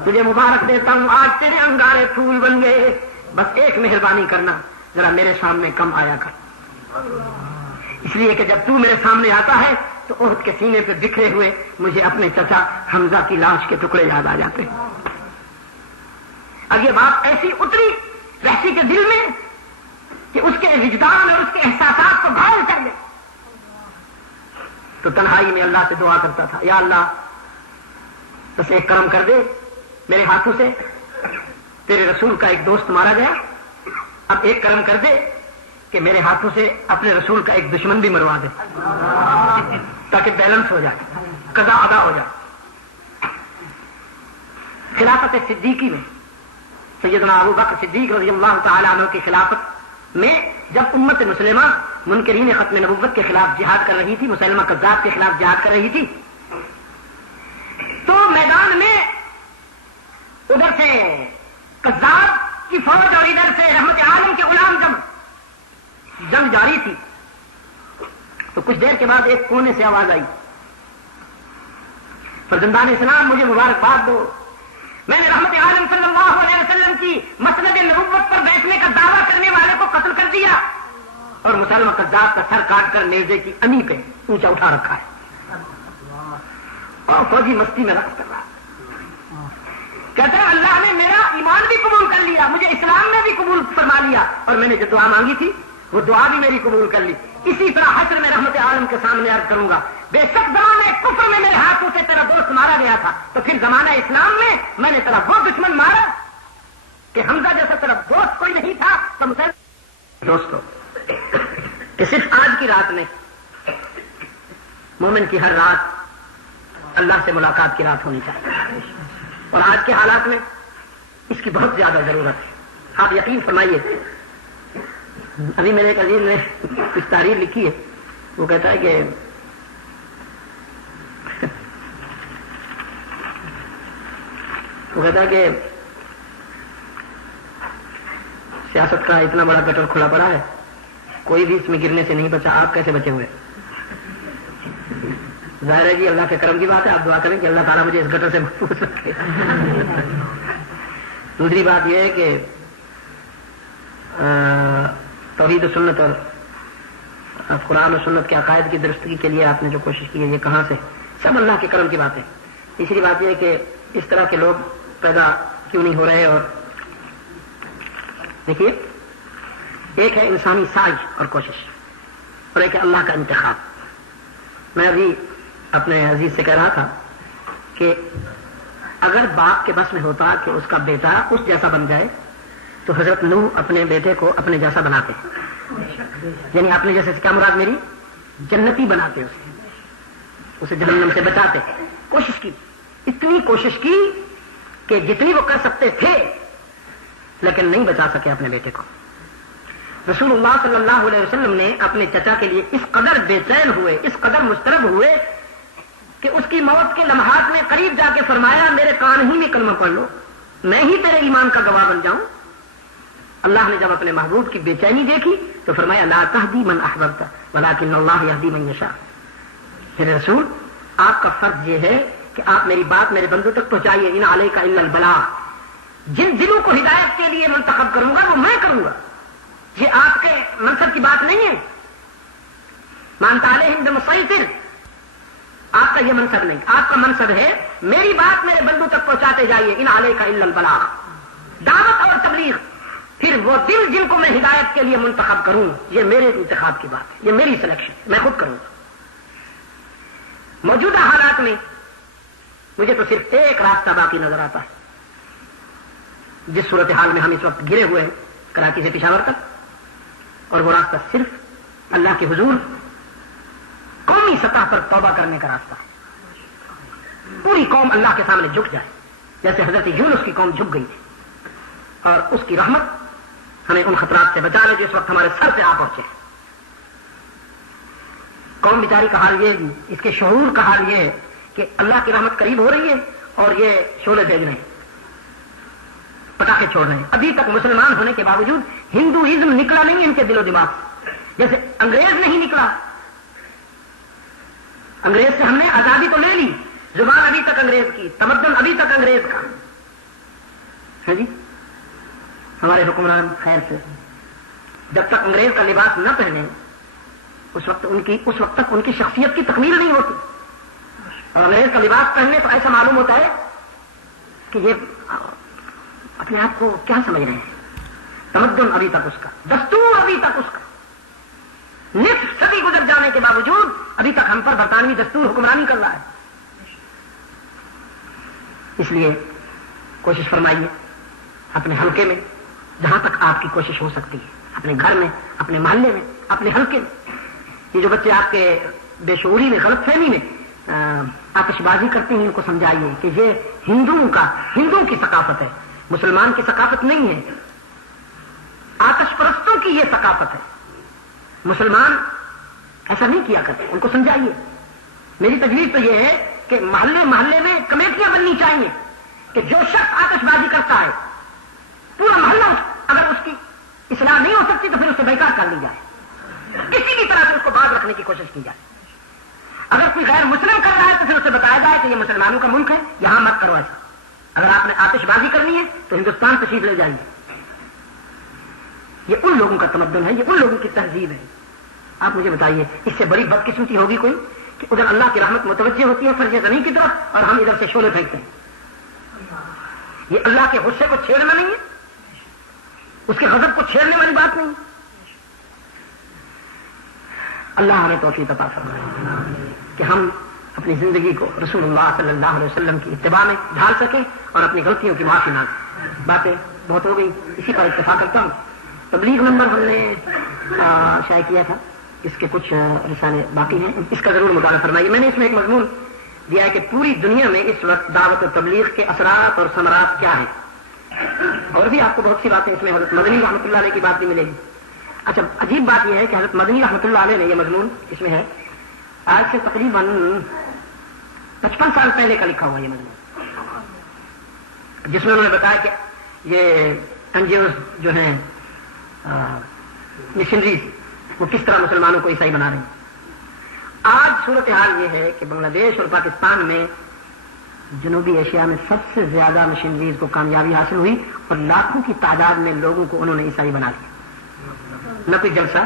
تجھے مبارک دیتا ہوں، آج تیرے انگارے پھول بن گئے. بس ایک مہربانی کرنا، ذرا میرے سامنے کم آیا کر. اس لیے کہ جب تو میرے سامنے آتا ہے تو احد کے سینے پہ بکھرے ہوئے مجھے اپنے چچا حمزہ کی لاش کے ٹکڑے یاد آ جاتے ہیں. اب یہ بات ایسی اتری وحشی کے دل میں کہ اس کے وجدان اور اس کے احساسات کو گھاؤ کر گئے. تو تنہائی میں اللہ سے دعا کرتا تھا، یا اللہ بس ایک کرم کر دے، میرے ہاتھوں سے تیرے رسول کا ایک دوست مارا گیا، اب ایک کرم کر دے کہ میرے ہاتھوں سے اپنے رسول کا ایک دشمن بھی مروا دے تاکہ بیلنس ہو جائے، قضا ادا ہو جائے. خلافت صدیقی میں سیدنا ابو بکر صدیق رضی اللہ تعالی عنہ کی خلافت میں جب امت مسلمہ منکرین ختم نبوت کے خلاف جہاد کر رہی تھی، مسلمہ کذاب کے خلاف جہاد کر رہی تھی، تو میدان میں ادھر سے کذاب کی فوج اور ادھر سے رحمت عالم کے غلام جنگ جاری تھی. تو کچھ دیر کے بعد ایک کونے سے آواز آئی، فرزندان اسلام مجھے مبارکباد دو، میں نے رحمت عالم صلی اللہ علیہ وسلم کی مسند نبوت پر بیٹھنے کا دعویٰ کرنے والے کو قتل کر دیا اور مسلمہ کذاب کا سر کاٹ کر نیزے کی امی پہ اونچا اٹھا رکھا ہے اور فوجی مستی میں رقص کر رہا ہے. کہتے ہیں اللہ نے میرا ایمان بھی قبول کر لیا، مجھے اسلام میں بھی قبول فرما لیا، اور میں نے جو دعا مانگی تھی وہ دعا بھی میری قبول کر لی. اسی طرح حشر میں رحمت عالم کے سامنے عرض کروں گا، بے شک زمانہ کفر میں میرے ہاتھوں سے تیرا دوست مارا گیا تھا، تو پھر زمانہ اسلام میں نے تیرا وہ دشمن مارا کہ حمزہ جیسا تیرا دوست کوئی نہیں تھا. تو مجھے دوستو کہ صرف آج کی رات میں مومن کی ہر رات اللہ سے ملاقات کی رات ہونی چاہیے، اور آج کے حالات میں اس کی بہت زیادہ ضرورت ہے. آپ یقین فرمائیے، ابھی میرے ایک عزیز نے کچھ تحریر لکھی ہے، وہ کہتا ہے کہ سیاست کا اتنا بڑا گٹر کھلا پڑا ہے، کوئی بھی اس میں گرنے سے نہیں بچا، آپ کیسے بچے ہوئے؟ ظاہر ہے جی اللہ کے کرم کی بات ہے، آپ دعا کریں کہ اللہ تعالیٰ مجھے اس گٹر سے محفوظ رکھے۔ دوسری بات یہ ہے کہ توحید و سنت اور قرآن و سنت کے عقائد کی درستگی کے لیے آپ نے جو کوشش کی ہے یہ کہاں سے؟ سب اللہ کے کرم کی بات ہے۔ تیسری بات یہ ہے کہ اس طرح کے لوگ پیدا کیوں نہیں ہو رہے؟ اور دیکھیے، ایک ہے انسانی سائز اور کوشش، اور ایک ہے اللہ کا انتخاب۔ میں ابھی اپنے عزیز سے کہہ رہا تھا کہ اگر باپ کے بس میں ہوتا کہ اس کا بیٹا اس جیسا بن جائے تو حضرت نوح اپنے بیٹے کو اپنے جیسا بناتے، یعنی اپنے جیسے کیا مراد میری؟ جنتی بناتے، اسے جہنم سے بچاتے۔ کوشش کی، اتنی کوشش کی کہ جتنی وہ کر سکتے تھے، لیکن نہیں بچا سکے اپنے بیٹے کو۔ رسول اللہ صلی اللہ علیہ وسلم نے اپنے چچا کے لیے اس قدر بے چین ہوئے، اس قدر مضطرب ہوئے کہ اس کی موت کے لمحات میں قریب جا کے فرمایا میرے کان ہی میں کلمہ پڑھ لو، میں ہی تیرے ایمان کا گواہ بن جاؤں۔ اللہ نے جب اپنے محبوب کی بے چینی دیکھی تو فرمایا لا تہدی من احببت ولکن اللہ یہدی من یشاء۔ پھر رسول آپ کا فرض یہ ہے کہ آپ میری بات میرے بندوں تک پہنچائیے، ان علیک الا البلاغ۔ جن دلوں کو ہدایت کے لیے منتخب کروں گا وہ میں کروں گا، یہ آپ کے منصب کی بات نہیں ہے۔ مانتا علیہم بمسیطر، آپ کا یہ منصب نہیں، آپ کا منصب ہے میری بات میرے بندوں تک پہنچاتے جائیے، ان علیک الا البلاغ، دعوت اور تبلیغ۔ پھر وہ دل جن کو میں ہدایت کے لیے منتخب کروں، یہ میرے انتخاب کی بات ہے، یہ میری سلیکشن، میں خود کروں گا۔ موجودہ حالات میں مجھے تو صرف ایک راستہ باقی نظر آتا ہے، جس صورتحال میں ہم اس وقت گرے ہوئے ہیں کراچی سے پشاور تک، اور وہ راستہ صرف اللہ کے حضور قومی سطح پر توبہ کرنے کا راستہ ہے۔ پوری قوم اللہ کے سامنے جھک جائے، جیسے حضرت یونس کی قوم جھک گئی تھی، اور اس کی رحمت ہمیں ان خطرات سے بچا لے جو اس وقت ہمارے سر پہ آ پہنچے ہیں۔ قوم بیچاری کا حال یہ، اس کے شعور کا حال یہ ہے کہ اللہ کی رحمت قریب ہو رہی ہے اور یہ شعلے بھیج رہے ہیں، پٹاخے چھوڑ رہے ہیں۔ ابھی تک مسلمان ہونے کے باوجود ہندوازم نکلا نہیں ان کے دل و دماغ، جیسے انگریز نہیں نکلا۔ انگریز سے ہم نے آزادی تو لے لی، زبان ابھی تک انگریز کی، تمدن ابھی تک انگریز کا ہے جی۔ ہمارے حکمران خیر سے جب تک انگریز کا لباس نہ پہنے اس وقت تک ان کی شخصیت کی تکمیل نہیں ہوتی، اور انگریز کا لباس پہننے تو ایسا معلوم ہوتا ہے کہ یہ اپنے آپ کو کیا سمجھ رہے ہیں۔ تمدن ابھی تک اس کا، دستور ابھی تک اس کا، نصف صدی گزر جانے کے باوجود ابھی تک ہم پر برطانوی دستور حکمرانی کر رہا ہے۔ اس لیے کوشش فرمائیے اپنے حلقے میں، جہاں تک آپ کی کوشش ہو سکتی ہے، اپنے گھر میں، اپنے محلے میں، اپنے حلقے میں۔ یہ جو بچے آپ کے بے شعوری میں، غلط فہمی میں آتش بازی کرتے ہیں، ان کو سمجھائیے کہ یہ ہندوؤں کی ثقافت ہے، مسلمان کی ثقافت نہیں ہے، آتش پرستوں کی یہ ثقافت ہے۔ مسلمان ایسا نہیں کیا کرتے، ان کو سمجھائیے۔ میری تجویز تو یہ ہے کہ محلے محلے میں کمیٹیاں بننی چاہیے کہ جو شخص آتش بازی کرتا ہے پورا محلہ اگر اس کی اصلاح نہیں ہو سکتی تو پھر اسے بیکار کر لی جائے، کسی بھی طرح سے اس کو باز رکھنے کی کوشش کی جائے۔ اگر کوئی غیر مسلم کر رہا ہے تو پھر اسے بتایا جائے کہ یہ مسلمانوں کا ملک ہے، یہاں مت کرو ایسا۔ اگر آپ نے آتش بازی کرنی ہے تو ہندوستان تشریف لے جائیے۔ یہ ان لوگوں کا تمدن ہے، یہ ان لوگوں کی تہذیب ہے۔ آپ مجھے بتائیے اس سے بڑی بدقسمتی ہوگی کوئی کہ ادھر اللہ کی رحمت متوجہ ہوتی ہے فرش زمین کی طرف اور ہم ادھر سے شعلے پھینکتے ہیں۔ یہ اللہ کے غصے کو چھیڑنا نہیں ہے، اس کے غضب کو چھیڑنے والی بات نہیں۔ اللہ ہمیں توفیق عطا فرمائے کہ ہم اپنی زندگی کو رسول اللہ صلی اللہ علیہ وسلم کی اتباع میں ڈھال سکیں اور اپنی غلطیوں کی معافی نہ دیں۔ باتیں بہت ہو گئی، اسی پر اتفاق کرتا ہوں۔ تبلیغ نمبر ہم نے شائع کیا تھا، اس کے کچھ رسالے باقی ہیں، اس کا ضرور مطالعہ فرمائیے۔ میں نے اس میں ایک مضمون دیا ہے کہ پوری دنیا میں اس وقت دعوت و تبلیغ کے اثرات اور ثمرات کیا ہیں، اور بھی آپ کو بہت سی باتیں اس میں حضرت مدنی رحمۃ اللہ علیہ کی بات بھی ملے گی۔ اچھا، عجیب بات یہ ہے کہ حضرت مدنی رحمۃ اللہ علیہ نے یہ مضمون اس میں ہے آج سے تقریباً 55 سال پہلے کا لکھا ہوا یہ مضمون، جس میں انہوں نے بتایا کہ یہ NGOs جو ہیں مشنریز وہ کس طرح مسلمانوں کو عیسائی بنا رہے ہیں۔ آج صورتحال یہ ہے کہ بنگلہ دیش اور پاکستان میں جنوبی ایشیا میں سب سے زیادہ مشینریز کو کامیابی حاصل ہوئی اور لاکھوں کی تعداد میں لوگوں کو انہوں نے عیسائی بنا دیا. نہ کوئی جلسہ،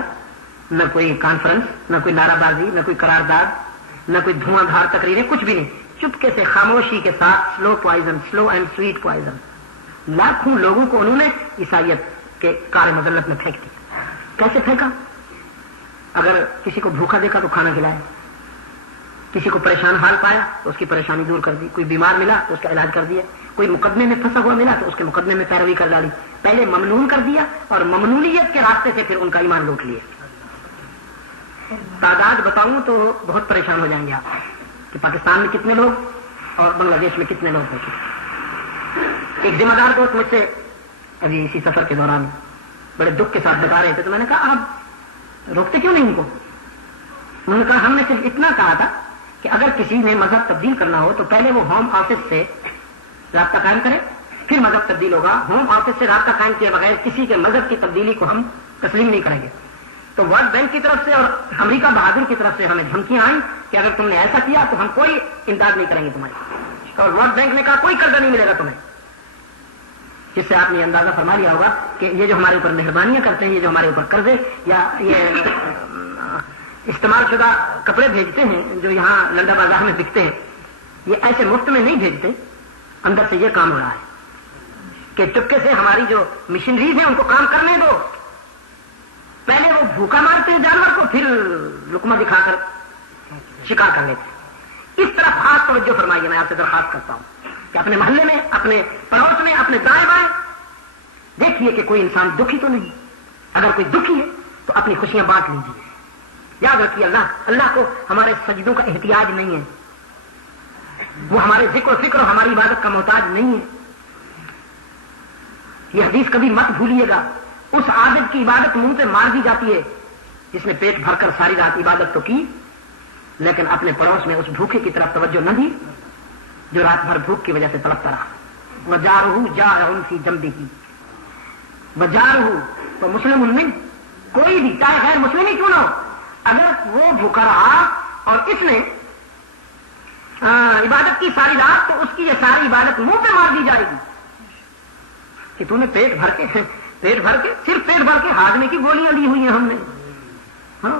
نہ کوئی کانفرنس، نہ کوئی نعرہ بازی، نہ کوئی قرارداد، نہ کوئی دھواں دھار تقریریں، کچھ بھی نہیں. چپکے سے خاموشی کے ساتھ سلو اینڈ سویٹ پوائزن لاکھوں لوگوں کو انہوں نے عیسائیت کے کار مذلت میں پھینک دیا. کیسے پھینکا؟ اگر کسی کو بھوکا دیکھا تو کھانا کھلایا، کسی کو پریشان حال پایا تو اس کی پریشانی دور کر دی، کوئی بیمار ملا تو اس کا علاج کر دیا، کوئی مقدمے میں پھنسا ہوا ملا تو اس کے مقدمے میں پیروی کر ڈالی. پہلے ممنون کر دیا اور ممنونیت کے راستے سے پھر ان کا ایمان لوٹ لیا. تعداد بتاؤں تو بہت پریشان ہو جائیں گے آپ کہ پاکستان میں کتنے لوگ اور بنگلہ دیش میں کتنے لوگ ہو چکے. ایک ذمہ دار دوست مجھ سے ابھی اسی سفر کے دوران بڑے دکھ کے ساتھ بتا رہے تھے، تو میں نے کہا آپ روکتے کیوں نہیں ان کو؟ انہوں نے کہا ہم نے صرف اتنا کہا تھا کہ اگر کسی نے مذہب تبدیل کرنا ہو تو پہلے وہ ہوم آفس سے رابطہ قائم کرے، پھر مذہب تبدیل ہوگا. ہوم آفس سے رابطہ قائم کیے بغیر کسی کے مذہب کی تبدیلی کو ہم تسلیم نہیں کریں گے. تو ورلڈ بینک کی طرف سے اور امریکہ بہادر کی طرف سے ہمیں دھمکیاں آئیں کہ اگر تم نے ایسا کیا تو ہم کوئی امداد نہیں کریں گے تمہاری. اور ورلڈ بینک نے کہا کوئی قرضہ نہیں ملے گا تمہیں. جس سے آپ نے اندازہ فرما لیا ہوگا کہ یہ جو ہمارے اوپر مہربانیاں کرتے ہیں، یہ جو ہمارے اوپر قرضے یا یہ استعمال شدہ کپڑے بھیجتے ہیں جو یہاں لنڈا بازار میں بکتے ہیں، یہ ایسے مفت میں نہیں بھیجتے. اندر سے یہ کام ہو رہا ہے کہ چپکے سے ہماری جو مشینریز ہیں ان کو کام کرنے دو. پہلے وہ بھوکا مارتے ہیں جانور کو، پھر لقمہ دکھا کر شکار کر لیتے. اس طرف خاص توجہ فرمائیے. میں آپ سے درخواست کرتا ہوں کہ اپنے محلے میں، اپنے پڑوس میں، اپنے دائیں بائیں دیکھیے کہ کوئی انسان دکھی تو نہیں. اگر کوئی دکھی ہے تو اپنی خوشیاں بانٹ لیجیے. یاد رکھیے اللہ کو ہمارے سجدوں کا احتیاج نہیں ہے، وہ ہمارے ذکر و فکر اور ہماری عبادت کا محتاج نہیں ہے. یہ حدیث کبھی مت بھولیے گا. اس عابد کی عبادت منہ پہ مار دی جاتی ہے جس نے پیٹ بھر کر ساری رات عبادت تو کی لیکن اپنے پڑوس میں اس بھوکے کی طرف توجہ نہ دی جو رات بھر بھوک کی وجہ سے تڑپتا رہا. وجارہ جائع فی جنبہ، وجارہ تو مسلم من، کوئی بھی چاہے غیر مسلم ہی کیوں نہ ہو، اگر وہ بھوکا رہا اور اس نے عبادت کی ساری رات تو اس کی یہ ساری عبادت منہ پہ مار دی جائے گی کہ تو نے پیٹ بھر کے صرف پیٹ بھر کے ہاضمے کی گولیاں لی ہوئی ہیں ہم نے. ہاں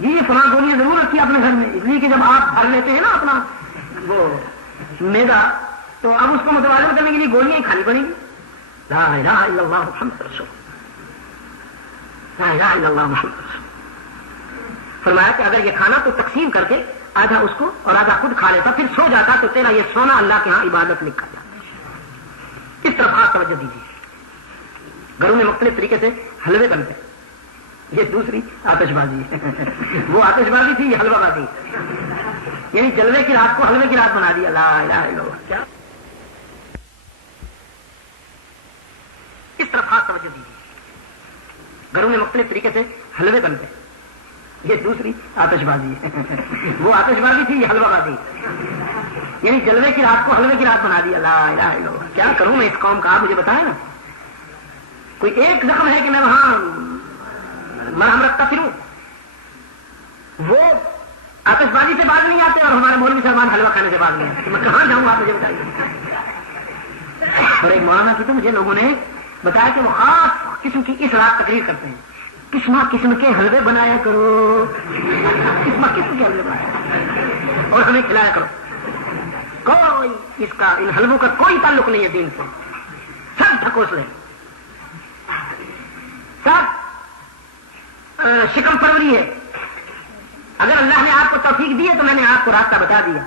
یہ فلاں گولیاں ضرور رکھی اپنے گھر میں، اس لیے کہ جب آپ بھر لیتے ہیں نا اپنا وہ میدا تو اب اس کو متوازن کرنے کے لیے گولیاں ہی کھانی پڑیں گی. لا الہ الا اللہ محمد رسول، لا الہ الا اللہ محمد رسول. فرمایا کہ اگر یہ کھانا تو تقسیم کر کے آدھا اس کو اور آدھا خود کھا لیتا پھر سو جاتا تو تیرا یہ سونا اللہ کے ہاں عبادت لکھا جاتا. اس طرف خاص توجہ دیجیے. گھروں میں مختلف طریقے سے حلوے بنتے ہیں. یہ دوسری آتش بازی ہے. وہ آتش بازی تھی، یہ حلوہ بازی، یعنی جلوے کی رات کو حلوے کی رات بنا دیا. لا الہ الا اللہ. کیا اس طرف خاص توجہ دیجیے. گھروں میں مختلف طریقے سے حلوے بنتے ہیں. یہ دوسری آتش بازی ہے. وہ آتش بازی تھی، یہ حلوہ بازی، یعنی جلوے کی رات کو حلوے کی رات بنا دیا. لا الہ الا اللہ. کیا کروں میں اس قوم کا؟ آپ مجھے بتائیں نا. کوئی ایک زخم ہے کہ میں وہاں مرہم رکھتا پھروں؟ وہ آتش بازی سے باز نہیں آتے اور ہمارے مولوی صاحبان حلوہ کھانے سے باز نہیں آتے. میں کہاں جاؤں آپ مجھے بتائیے. اور ایک مولانا کی تو مجھے لوگوں نے بتایا کہ وہ خاص قسم کی اس رات تقریر کرتے ہیں. قسم کے حلوے بنایا کرو، قسم کے حلوے بنایا اور ہمیں کھلایا کرو. کوئی اس کا ان حلووں کا کوئی تعلق نہیں ہے دین سے. سب ڈھکوس لیں، سب شکم پروری ہے. اگر اللہ نے آپ کو توفیق دی ہے تو میں نے آپ کو راستہ بتا دیا.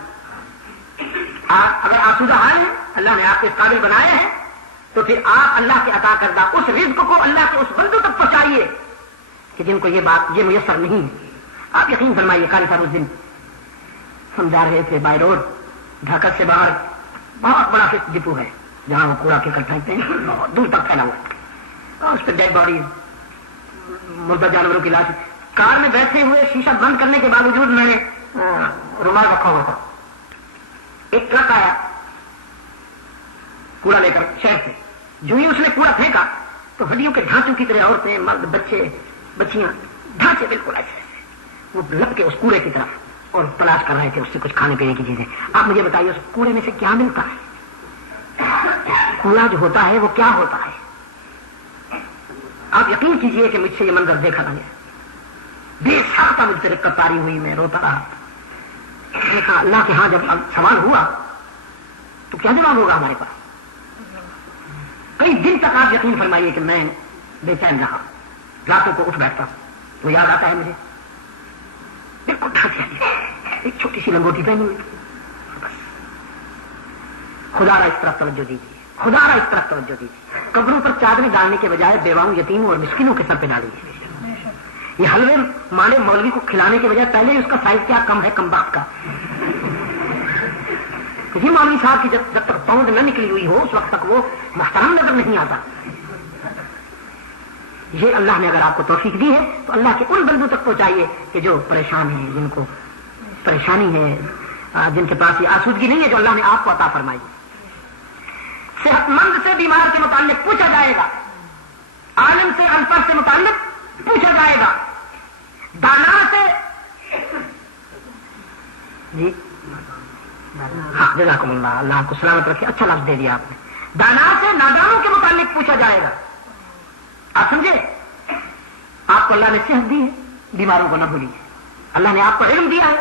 آپ اگر آسودہ حال ہیں، اللہ نے آپ کے قابل بنایا ہے تو پھر آپ اللہ کے عطا کردہ اس رزق کو اللہ کے اس بندوں تک پہنچائیے کہ جن کو یہ بات یہ میسر نہیں ہے. آپ یقین فرمائیے قاری صاحب اس دن ہم جا رہے تھے بائی روڈ، ڈھاکہ سے باہر بہت بڑا ڈپو ہے جہاں وہ کوڑا کرکٹ پھینکتے ہیں، بہت دور تک پھیلا ہوا ہے اور اس پہ ڈیڈ باڈی، مردہ جانوروں کی لاش. کار میں بیٹھے ہوئے شیشہ بند کرنے کے باوجود میں نے رومال رکھا ہوا تھا. ایک ٹرک آیا کوڑا لے کر شہر سے. جو ہی اس نے کوڑا پھینکا تو ہڈیوں کے ڈھانچوں کی طرح عورتیں، مرد، بچے، بچیاں، ڈھانچے بالکل ایسے وہ لپ کے اس کوڑے کی طرف اور تلاش کر رہے تھے اس سے کچھ کھانے پینے کی چیزیں. آپ مجھے بتائیے اس کوڑے میں سے کیا ملتا ہے؟ کوڑا جو ہوتا ہے وہ کیا ہوتا ہے؟ آپ یقین کیجئے کہ مجھ سے یہ منظر دیکھا نہیں. بے سخت مجھ سے رقت تاری ہوئی, میں روتا رہا. میں نے کہا اللہ کے ہاں جب سوال ہوا تو کیا جواب ہوگا ہمارے پاس؟ کئی دن تک آپ یقین فرمائیے کہ میں بے چین رہا. راتوں کو اٹھ بیٹھتا تو یاد آتا ہے مجھے بالکل ایک چھوٹی سی لنگوٹی پہنی ہوئی. بس خدا را اس طرف توجہ دیجیے, خدا را اس طرف توجہ دیجیے. قبروں پر چادریں ڈالنے کے بجائے بیواؤں, یتیموں اور مسکینوں کے سر پہ ڈالیے. یہ حلوے مانے مولوی کو کھلانے کے بجائے پہلے ہی اس کا سائز کیا کم ہے کم بخت کا. کسی مولوی صاحب کی جب تک پاؤں نہ نکلی ہوئی ہو اس وقت تک وہ محترم نظر نہیں آتا. یہ اللہ نے اگر آپ کو توفیق دی ہے تو اللہ کے ان بندوں تک پہنچائیے کہ جو پریشان ہیں, جن کو پریشانی ہے, جن کے پاس یہ آسودگی نہیں ہے جو اللہ نے آپ کو عطا فرمائی. صحت مند سے بیمار کے متعلق پوچھا جائے گا, عالم سے ان پڑھ سے متعلق پوچھا جائے گا, دانا سے جی ہاں جزاکم اللہ, اللہ آپ کو سلامت رکھے, اچھا لفظ دے دیا آپ نے. دانا سے نادانوں کے متعلق پوچھا جائے گا. آپ سمجھے, آپ کو اللہ نے صحت دی ہے, بیماروں کو نہ بھولیے. اللہ نے آپ کو علم دیا ہے,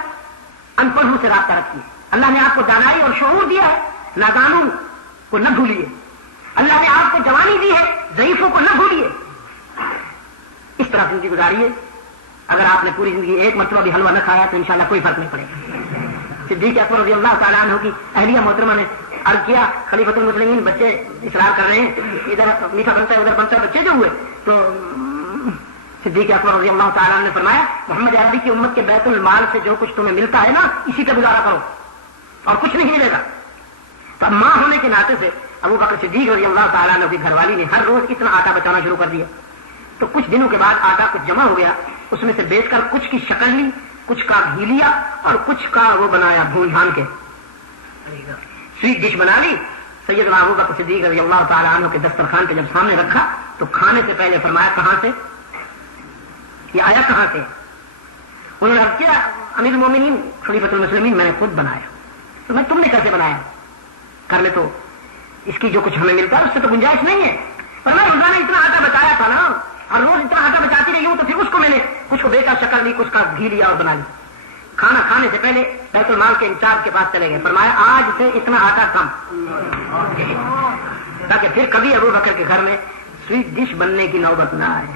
ان پڑھوں سے رابطہ رکھیے. اللہ نے آپ کو دانائی اور شعور دیا ہے, نادانوں کو نہ بھولیے. اللہ نے آپ کو جوانی دی ہے, ضعیفوں کو نہ بھولیے. اس طرح زندگی گزاریے. اگر آپ نے پوری زندگی ایک مرتبہ بھی حلوہ نہ کھایا تو انشاءاللہ کوئی فرق نہیں پڑے گا. صدیق اکبر رضی اللہ تعالیٰ عنہ کی اہلیہ محترمہ نے عرض کیا, خلیفۃ المسلمین بچے اصرار کر رہے ہیں, ادھر میٹھا بنتا ہے ادھر بنتا ہے, بچے جو ہوئے تو صدیق اکبر رضی اللہ تعالیٰ عنہ نے فرمایا محمد عربی کی امت کے بیت المال سے جو کچھ تمہیں ملتا ہے نا اسی پہ گزارا کرو اور کچھ نہیں ملے گا. تو اب ماں ہونے کے ناطے سے ابو بکر صدیق رضی اللہ تعالیٰ عنہ کی گھر والی نے ہر روز اتنا آٹا بچانا شروع کر دیا. تو کچھ دنوں کے بعد آٹا کچھ جمع ہو گیا, اس میں سے بیچ کر کچھ کی شکل لی, کچھ کا گھی لیا اور کچھ کا وہ بنایا بھون بھان کے سویٹ ڈش بنا لی. سید ابو بکر صدیق رضی اللہ تعالیٰ عنہ کے دسترخوان پہ جب سامنے رکھا تو کھانے سے پہلے فرمایا کہاں سے یہ آیا, کہاں سے؟ انہوں نے عرض کیا امیر المومنین خلیفۃ المسلمین میں نے خود بنایا. تو میں تم نے کیسے بنایا؟ کر لے تو اس کی جو کچھ ہمیں ملتا ہے اس سے تو گنجائش نہیں ہے. پر میں روزانہ اتنا آٹا بچایا تھا نا, اور روز اتنا آٹا بچاتی رہی ہوں تو پھر اس کو میں نے کچھ کو بیچا, شکل لی, کچھ کا گھی لیا اور بنا لی. کھانا کھانے سے پہلے بیت المال کے انچارج کے پاس چلے گئے, فرمایا آج سے اتنا آٹا کم, تاکہ پھر کبھی ابو بکر کے گھر میں سویٹ ڈش بننے کی نوبت نہ آئے.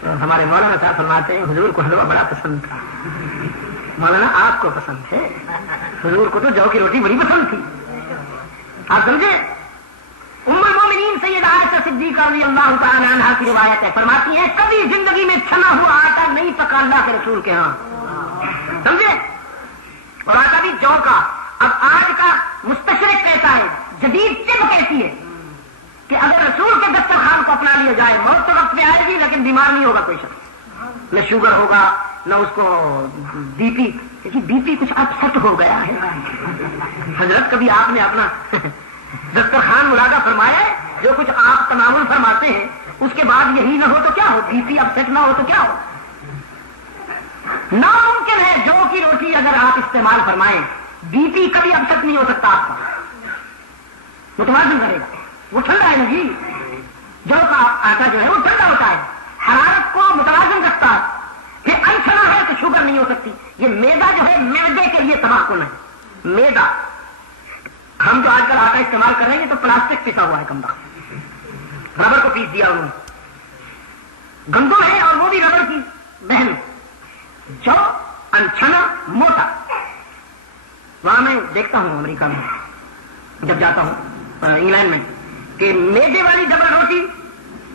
تو ہمارے مولانا صاحب فرماتے ہیں حضور کو حلوہ بڑا پسند تھا. مولانا آپ کو پسند ہے, حضور کو تو جو کی روٹی بڑی پسند تھی. آپ سمجھے, ام المومنین سیدہ عائشہ صدیقہ رضی اللہ تعالی عنہا کی روایت ہے, فرماتی ہیں کبھی زندگی میں چھنا ہوا آٹا نہیں پکا اللہ کے رسول کے ہاں. سمجھے, اور آٹا بھی جو کا. اب آج کا مستشرق کہتا ہے, جدید طب کہتی ہے کہ اگر رسول کے دسترخوان کو اپنا لیا جائے موت تو وقت پہ آئے گی لیکن بیمار نہیں ہوگا کوئی شخص, نہ شوگر ہوگا نہ اس کو بی پی. بی پی کچھ اپسٹ ہو گیا ہے حضرت. کبھی آپ نے اپنا دسترخوان مرادہ فرمایا ہے؟ جو کچھ آپ تمام فرماتے ہیں اس کے بعد یہی نہ ہو تو کیا ہو, بی پی اپسٹ نہ ہو تو کیا ہو. ناممکن ہے جو کی روٹی اگر آپ استعمال فرمائیں بی پی کبھی اپسٹ نہیں ہو سکتا آپ کا, متوازن کرے گا. وہ ٹھنڈا ہے نا جی, جو کا آٹا جو ہے وہ ٹھنڈا ہوتا ہے, حرارت کو متوازن رکھتا ہے. پھر انچنا ہے تو شوگر نہیں ہو سکتی. یہ میدا جو ہے میدے کے لیے تباہ کن ہے. میدا ہم جو آج کل آٹا استعمال کر رہے ہیں تو پلاسٹک پسا ہوا ہے, کم بخت ربڑ کو پیس دیا انہوں نے. گندم ہے اور وہ بھی ربڑ کی بہن. جو انچنا موٹا, وہاں میں دیکھتا ہوں امریکہ میں جب جاتا ہوں, انگلینڈ میں, کہ میدے والی ڈبل روٹی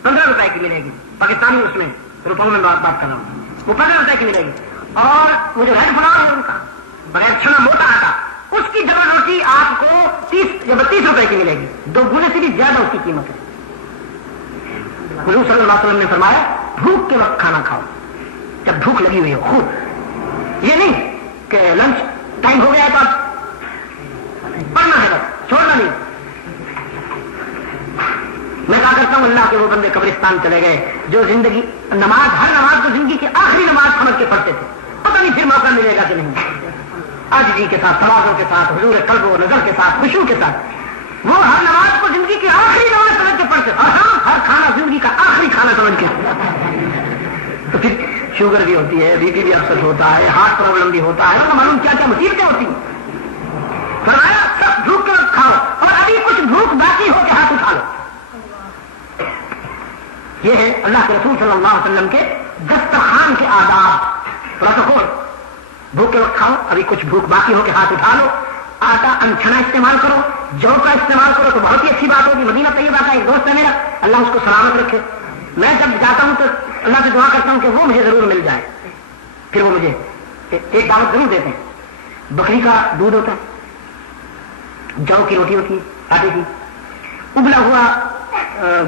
15 روپے کی ملے گی. پاکستانی اس میں روپوں میں بات کر رہا ہوں, وہ 15 روپے کی ملے گی. اور وہ جو ریڈ فلاور ہے ان کا بغیر چھنا موٹا آٹا, اس کی ڈبل روٹی آپ کو 30 یا 32 روپے کی ملے گی. 2 گنے سے بھی زیادہ اس کی قیمت ہے. حضور صلی اللہ علیہ وسلم نے فرمایا بھوک کے وقت کھانا کھاؤ, جب بھوک لگی ہوئی ہو خوب. یہ نہیں کہ لنچ ٹائم ہو گیا تو اب پڑھنا ہے بس, چھوڑنا نہیں. میں کہا کرتا ہوں اللہ کے وہ بندے قبرستان چلے گئے جو زندگی ہر نماز کو زندگی کی آخری نماز سمجھ کے پڑھتے تھے، پتہ نہیں پھر موقع ملے گا کہ نہیں. عاجزی کے ساتھ، تواضع کے ساتھ، حضور قلب و نظر کے ساتھ، خشوع کے ساتھ وہ ہر نماز کو زندگی کی آخری نماز سمجھ کے پڑھتے. اور ہاں، ہر کھانا زندگی کا آخری کھانا سمجھ کے. تو پھر شوگر بھی ہوتی ہے، بی پی بھی اکثر ہوتا ہے، ہارٹ پرابلم بھی ہوتا ہے، معلوم کیا کیا مصیبتیں ہوتی ہیں. فرمایا سب بھوک کے وقت کھاؤ، اور ابھی کچھ بھوک باقی ہو کے ہاتھ اٹھا لو. یہ ہے اللہ کے رسول صلی اللہ علیہ وسلم کے دسترخوان کے آداب، پروٹوکول. بھوک کے وقت کھاؤ، ابھی کچھ بھوک باقی ہو کے ہاتھ اٹھا لو. آٹا انچھنا استعمال کرو، جو کا استعمال کرو تو بہت ہی اچھی بات ہوگی. مدینہ طیبہ کا ایک دوست ہے میرا، اللہ اس کو سلامت رکھے. میں جب جاتا ہوں تو اللہ سے دعا کرتا ہوں کہ وہ مجھے ضرور مل جائے. پھر وہ مجھے ایک دعوت ضرور دیتے ہیں. بکری کا دودھ ہوتا ہے، جو کی روٹی ہوتی ہے آٹے کی، ابلا ہوا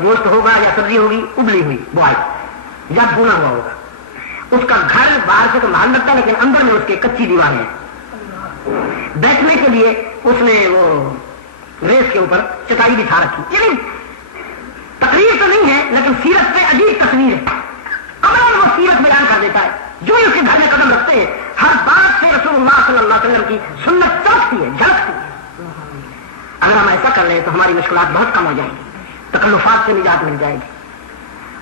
گوشت ہوگا یا سبزی ہوگی ابلی ہوئی بوائل یا بھونا ہوا ہوگا. اس کا گھر باہر سے تو محل لگتا ہے لیکن اندر میں اس کے کچی دیواریں ہیں. بیٹھنے کے لیے اس نے وہ ریس کے اوپر چٹائی بچھا رکھی. یعنی تقریر تو نہیں ہے لیکن سیرت میں عجیب تصویر ہے. عملاً وہ سیرت بیان کر دیتا ہے. جو ہی اس کے گھر میں قدم رکھتے ہیں ہر بات سے رسول اللہ صلی اللہ علیہ وسلم کی سنت چمکتی ہے، جھلکتی ہے. اگر ہم ایسا کر لیں تو ہماری مشکلات بہت کم ہو جائیں گی، تکلفات سے نجات مل جائے گی،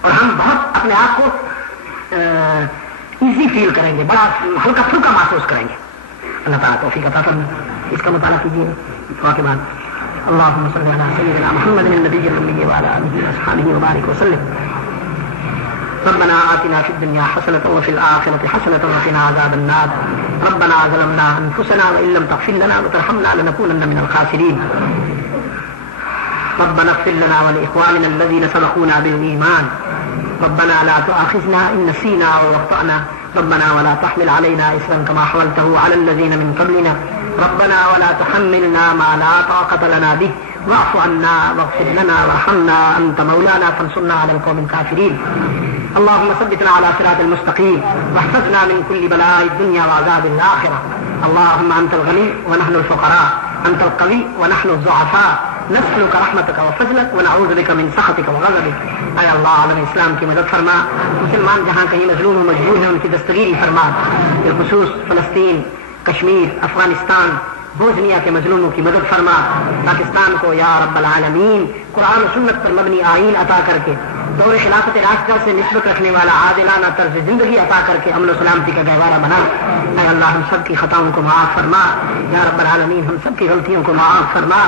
اور ہم بہت اپنے آپ کو ایزی فیل کریں گے، بڑا ہلکا پھلکا محسوس کریں گے. اللہ تعالیٰ توفیق عطا فرمائے. اس کا مطالعہ کیجیے دعا کے بعد. اللهم صل على سيدنا محمد النبي الأمي وعلى آله وأصحابه وبارك وسلم. ربنا آتنا في الدنيا حسنة وفي الآخرة حسنة وقنا عذاب النار. ربنا ظلمنا أنفسنا وإن لم تغفر لنا وترحمنا لنكونن من الخاسرين. ربنا اغفر لنا ولإخواننا الذين سبقونا بالإيمان. ربنا لا تؤاخذنا إن نسينا أو أخطأنا. ربنا ولا تحمل علينا إصرا كما حملته على الذين من قبلنا. ربنا ولا تحملنا ما لا طاقة لنا به واعف عنا واغفر لنا وارحمنا أنت مولانا فانصرنا على القوم الكافرين. اللهم ثبتنا على صراط المستقيم واحفظنا من كل بلاء الدنيا وعذاب الآخرة. اللهم أنت الغني ونحن الفقراء، أنت القوي ونحن الضعفاء، نسألك رحمتك وفضلك ونعوذ بك من سخطك وغضبك. اے اللہ عالم اسلام کی مدد فرما. مسلمان جہاں کہیں مظلوم و مجبور ہیں ان کی دستگیری فرما. بالخصوص فلسطین، کشمیر، افغانستان، بوسنیا کے مظلوموں کی مدد فرما. پاکستان کو یا رب العالمین قرآن و سنت پر مبنی آئین عطا کر کے دور خلافت راشدہ سے نسبت رکھنے والا عادلانہ طرز زندگی عطا کر کے امن و سلامتی کا گہوارہ بنا. اے اللہ ہم سب کی خطاؤں کو معاف فرما. یا رب العالمین ہم سب کی غلطیوں کو معاف فرما.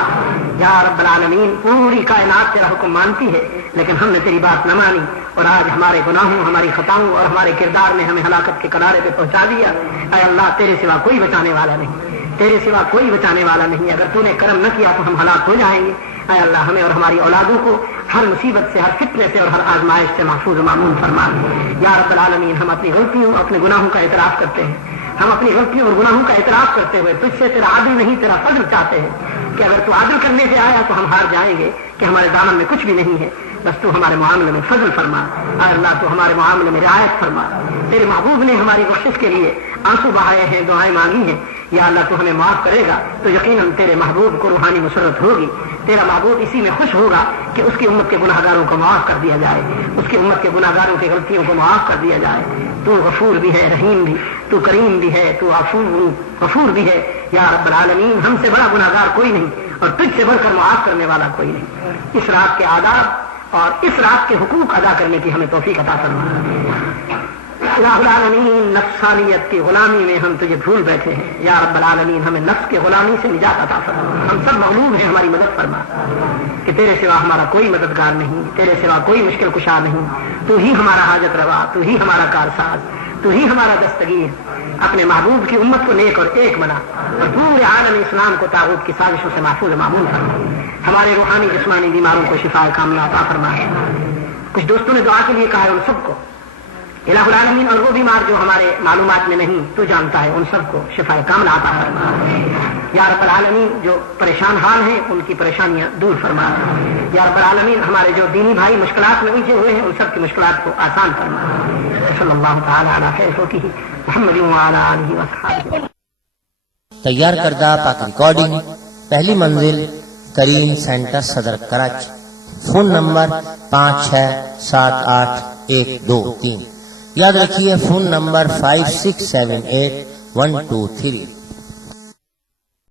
یا رب العالمین پوری کائنات تیرا حکم مانتی ہے لیکن ہم نے تیری بات نہ مانی اور آج ہمارے گناہوں، ہماری خطاؤں اور ہمارے کردار نے ہمیں ہلاکت کے کنارے پہ پہنچا دیا. اے اللہ تیرے سوا کوئی بچانے والا نہیں، تیرے سوا کوئی بچانے والا نہیں. اگر تو نے کرم نہ کیا تو ہم ہلاک ہو جائیں گے. اے اللہ ہمیں اور ہماری اولادوں کو ہر مصیبت سے، ہر فتنے سے اور ہر آزمائش سے محفوظ و معمون فرما. یا رب العالمین ہم اپنی غلطیوں، اپنے گناہوں کا اعتراف کرتے ہیں. ہم اپنی غلطیوں اور گناہوں کا اعتراف کرتے ہوئے تجھ سے تیرا عدل نہیں تیرا فضل چاہتے ہیں کہ اگر تو عدل کرنے سے آیا تو ہم ہار جائیں گے کہ ہمارے دامن میں کچھ بھی نہیں ہے. بس تو ہمارے معاملے میں فضل فرما. اے اللہ تو ہمارے معاملے میں رعایت فرما. تیرے محبوب نے ہماری بخشش کے لیے آنسو بہائے ہیں، دعائیں مانگی ہیں. یا اللہ تو ہمیں معاف کرے گا تو یقیناً تیرے محبوب کو روحانی مسرت ہوگی. تیرا محبوب اسی میں خوش ہوگا کہ اس کی امت کے گناہ گاروں کو معاف کر دیا جائے، اس کی امت کے گناہ گاروں کی غلطیوں کو معاف کر دیا جائے. تو غفور بھی ہے، رحیم بھی، تو کریم بھی ہے، تو غفور بھی ہے. یا رب العالمین ہم سے بڑا گناہ گار کوئی نہیں اور تجھ سے بڑھ کر معاف کرنے والا کوئی نہیں. اس رات کے آداب اور اس رات کے حقوق ادا کرنے کی ہمیں توفیق عطا فرما. الہ العالمین نفسانیت کی غلامی میں ہم تجھے بھول بیٹھے ہیں. یا رب العالمین ہمیں نفس کے غلامی سے نجات عطا فرما. ہم سب مغلوب ہیں، ہماری مدد فرما کہ تیرے سوا ہمارا کوئی مددگار نہیں، تیرے سوا کوئی مشکل کشا نہیں. تو ہی ہمارا حاجت روا، تو ہی ہمارا کارساز، تو ہی ہمارا دستگیر. اپنے محبوب کی امت کو نیک اور ایک بنا اور پورے عالم اسلام کو طاغوت کی سازشوں سے محفوظ معمول فرما. ہمارے روحانی جسمانی بیماروں کو شفا کاملہ عطا فرما. کچھ دوستوں نے دعا کے لیے کہا ہے، ان سب کو الہ العالمین، اور وہ بیمار جو ہمارے معلومات میں نہیں تو جانتا ہے، ان سب کو شفا کاملہ عطا فرما. یا رب العالمین جو پریشان حال ہیں ان کی پریشانیاں دور فرما. یا رب العالمین ہمارے جو دینی بھائی مشکلات میں الجھے ہوئے ہیں ان سب کی مشکلات کو آسان فرما. صلی اللہ تعالی علی خیر خلقہ محمد وعلی آلہ وصحبہ. تیار کردہ پاک ریکارڈنگ، پہلی منزل کریم سینٹر صدر کراچی. Phone number 5678 123. یاد رکھیے فون نمبر 5678 123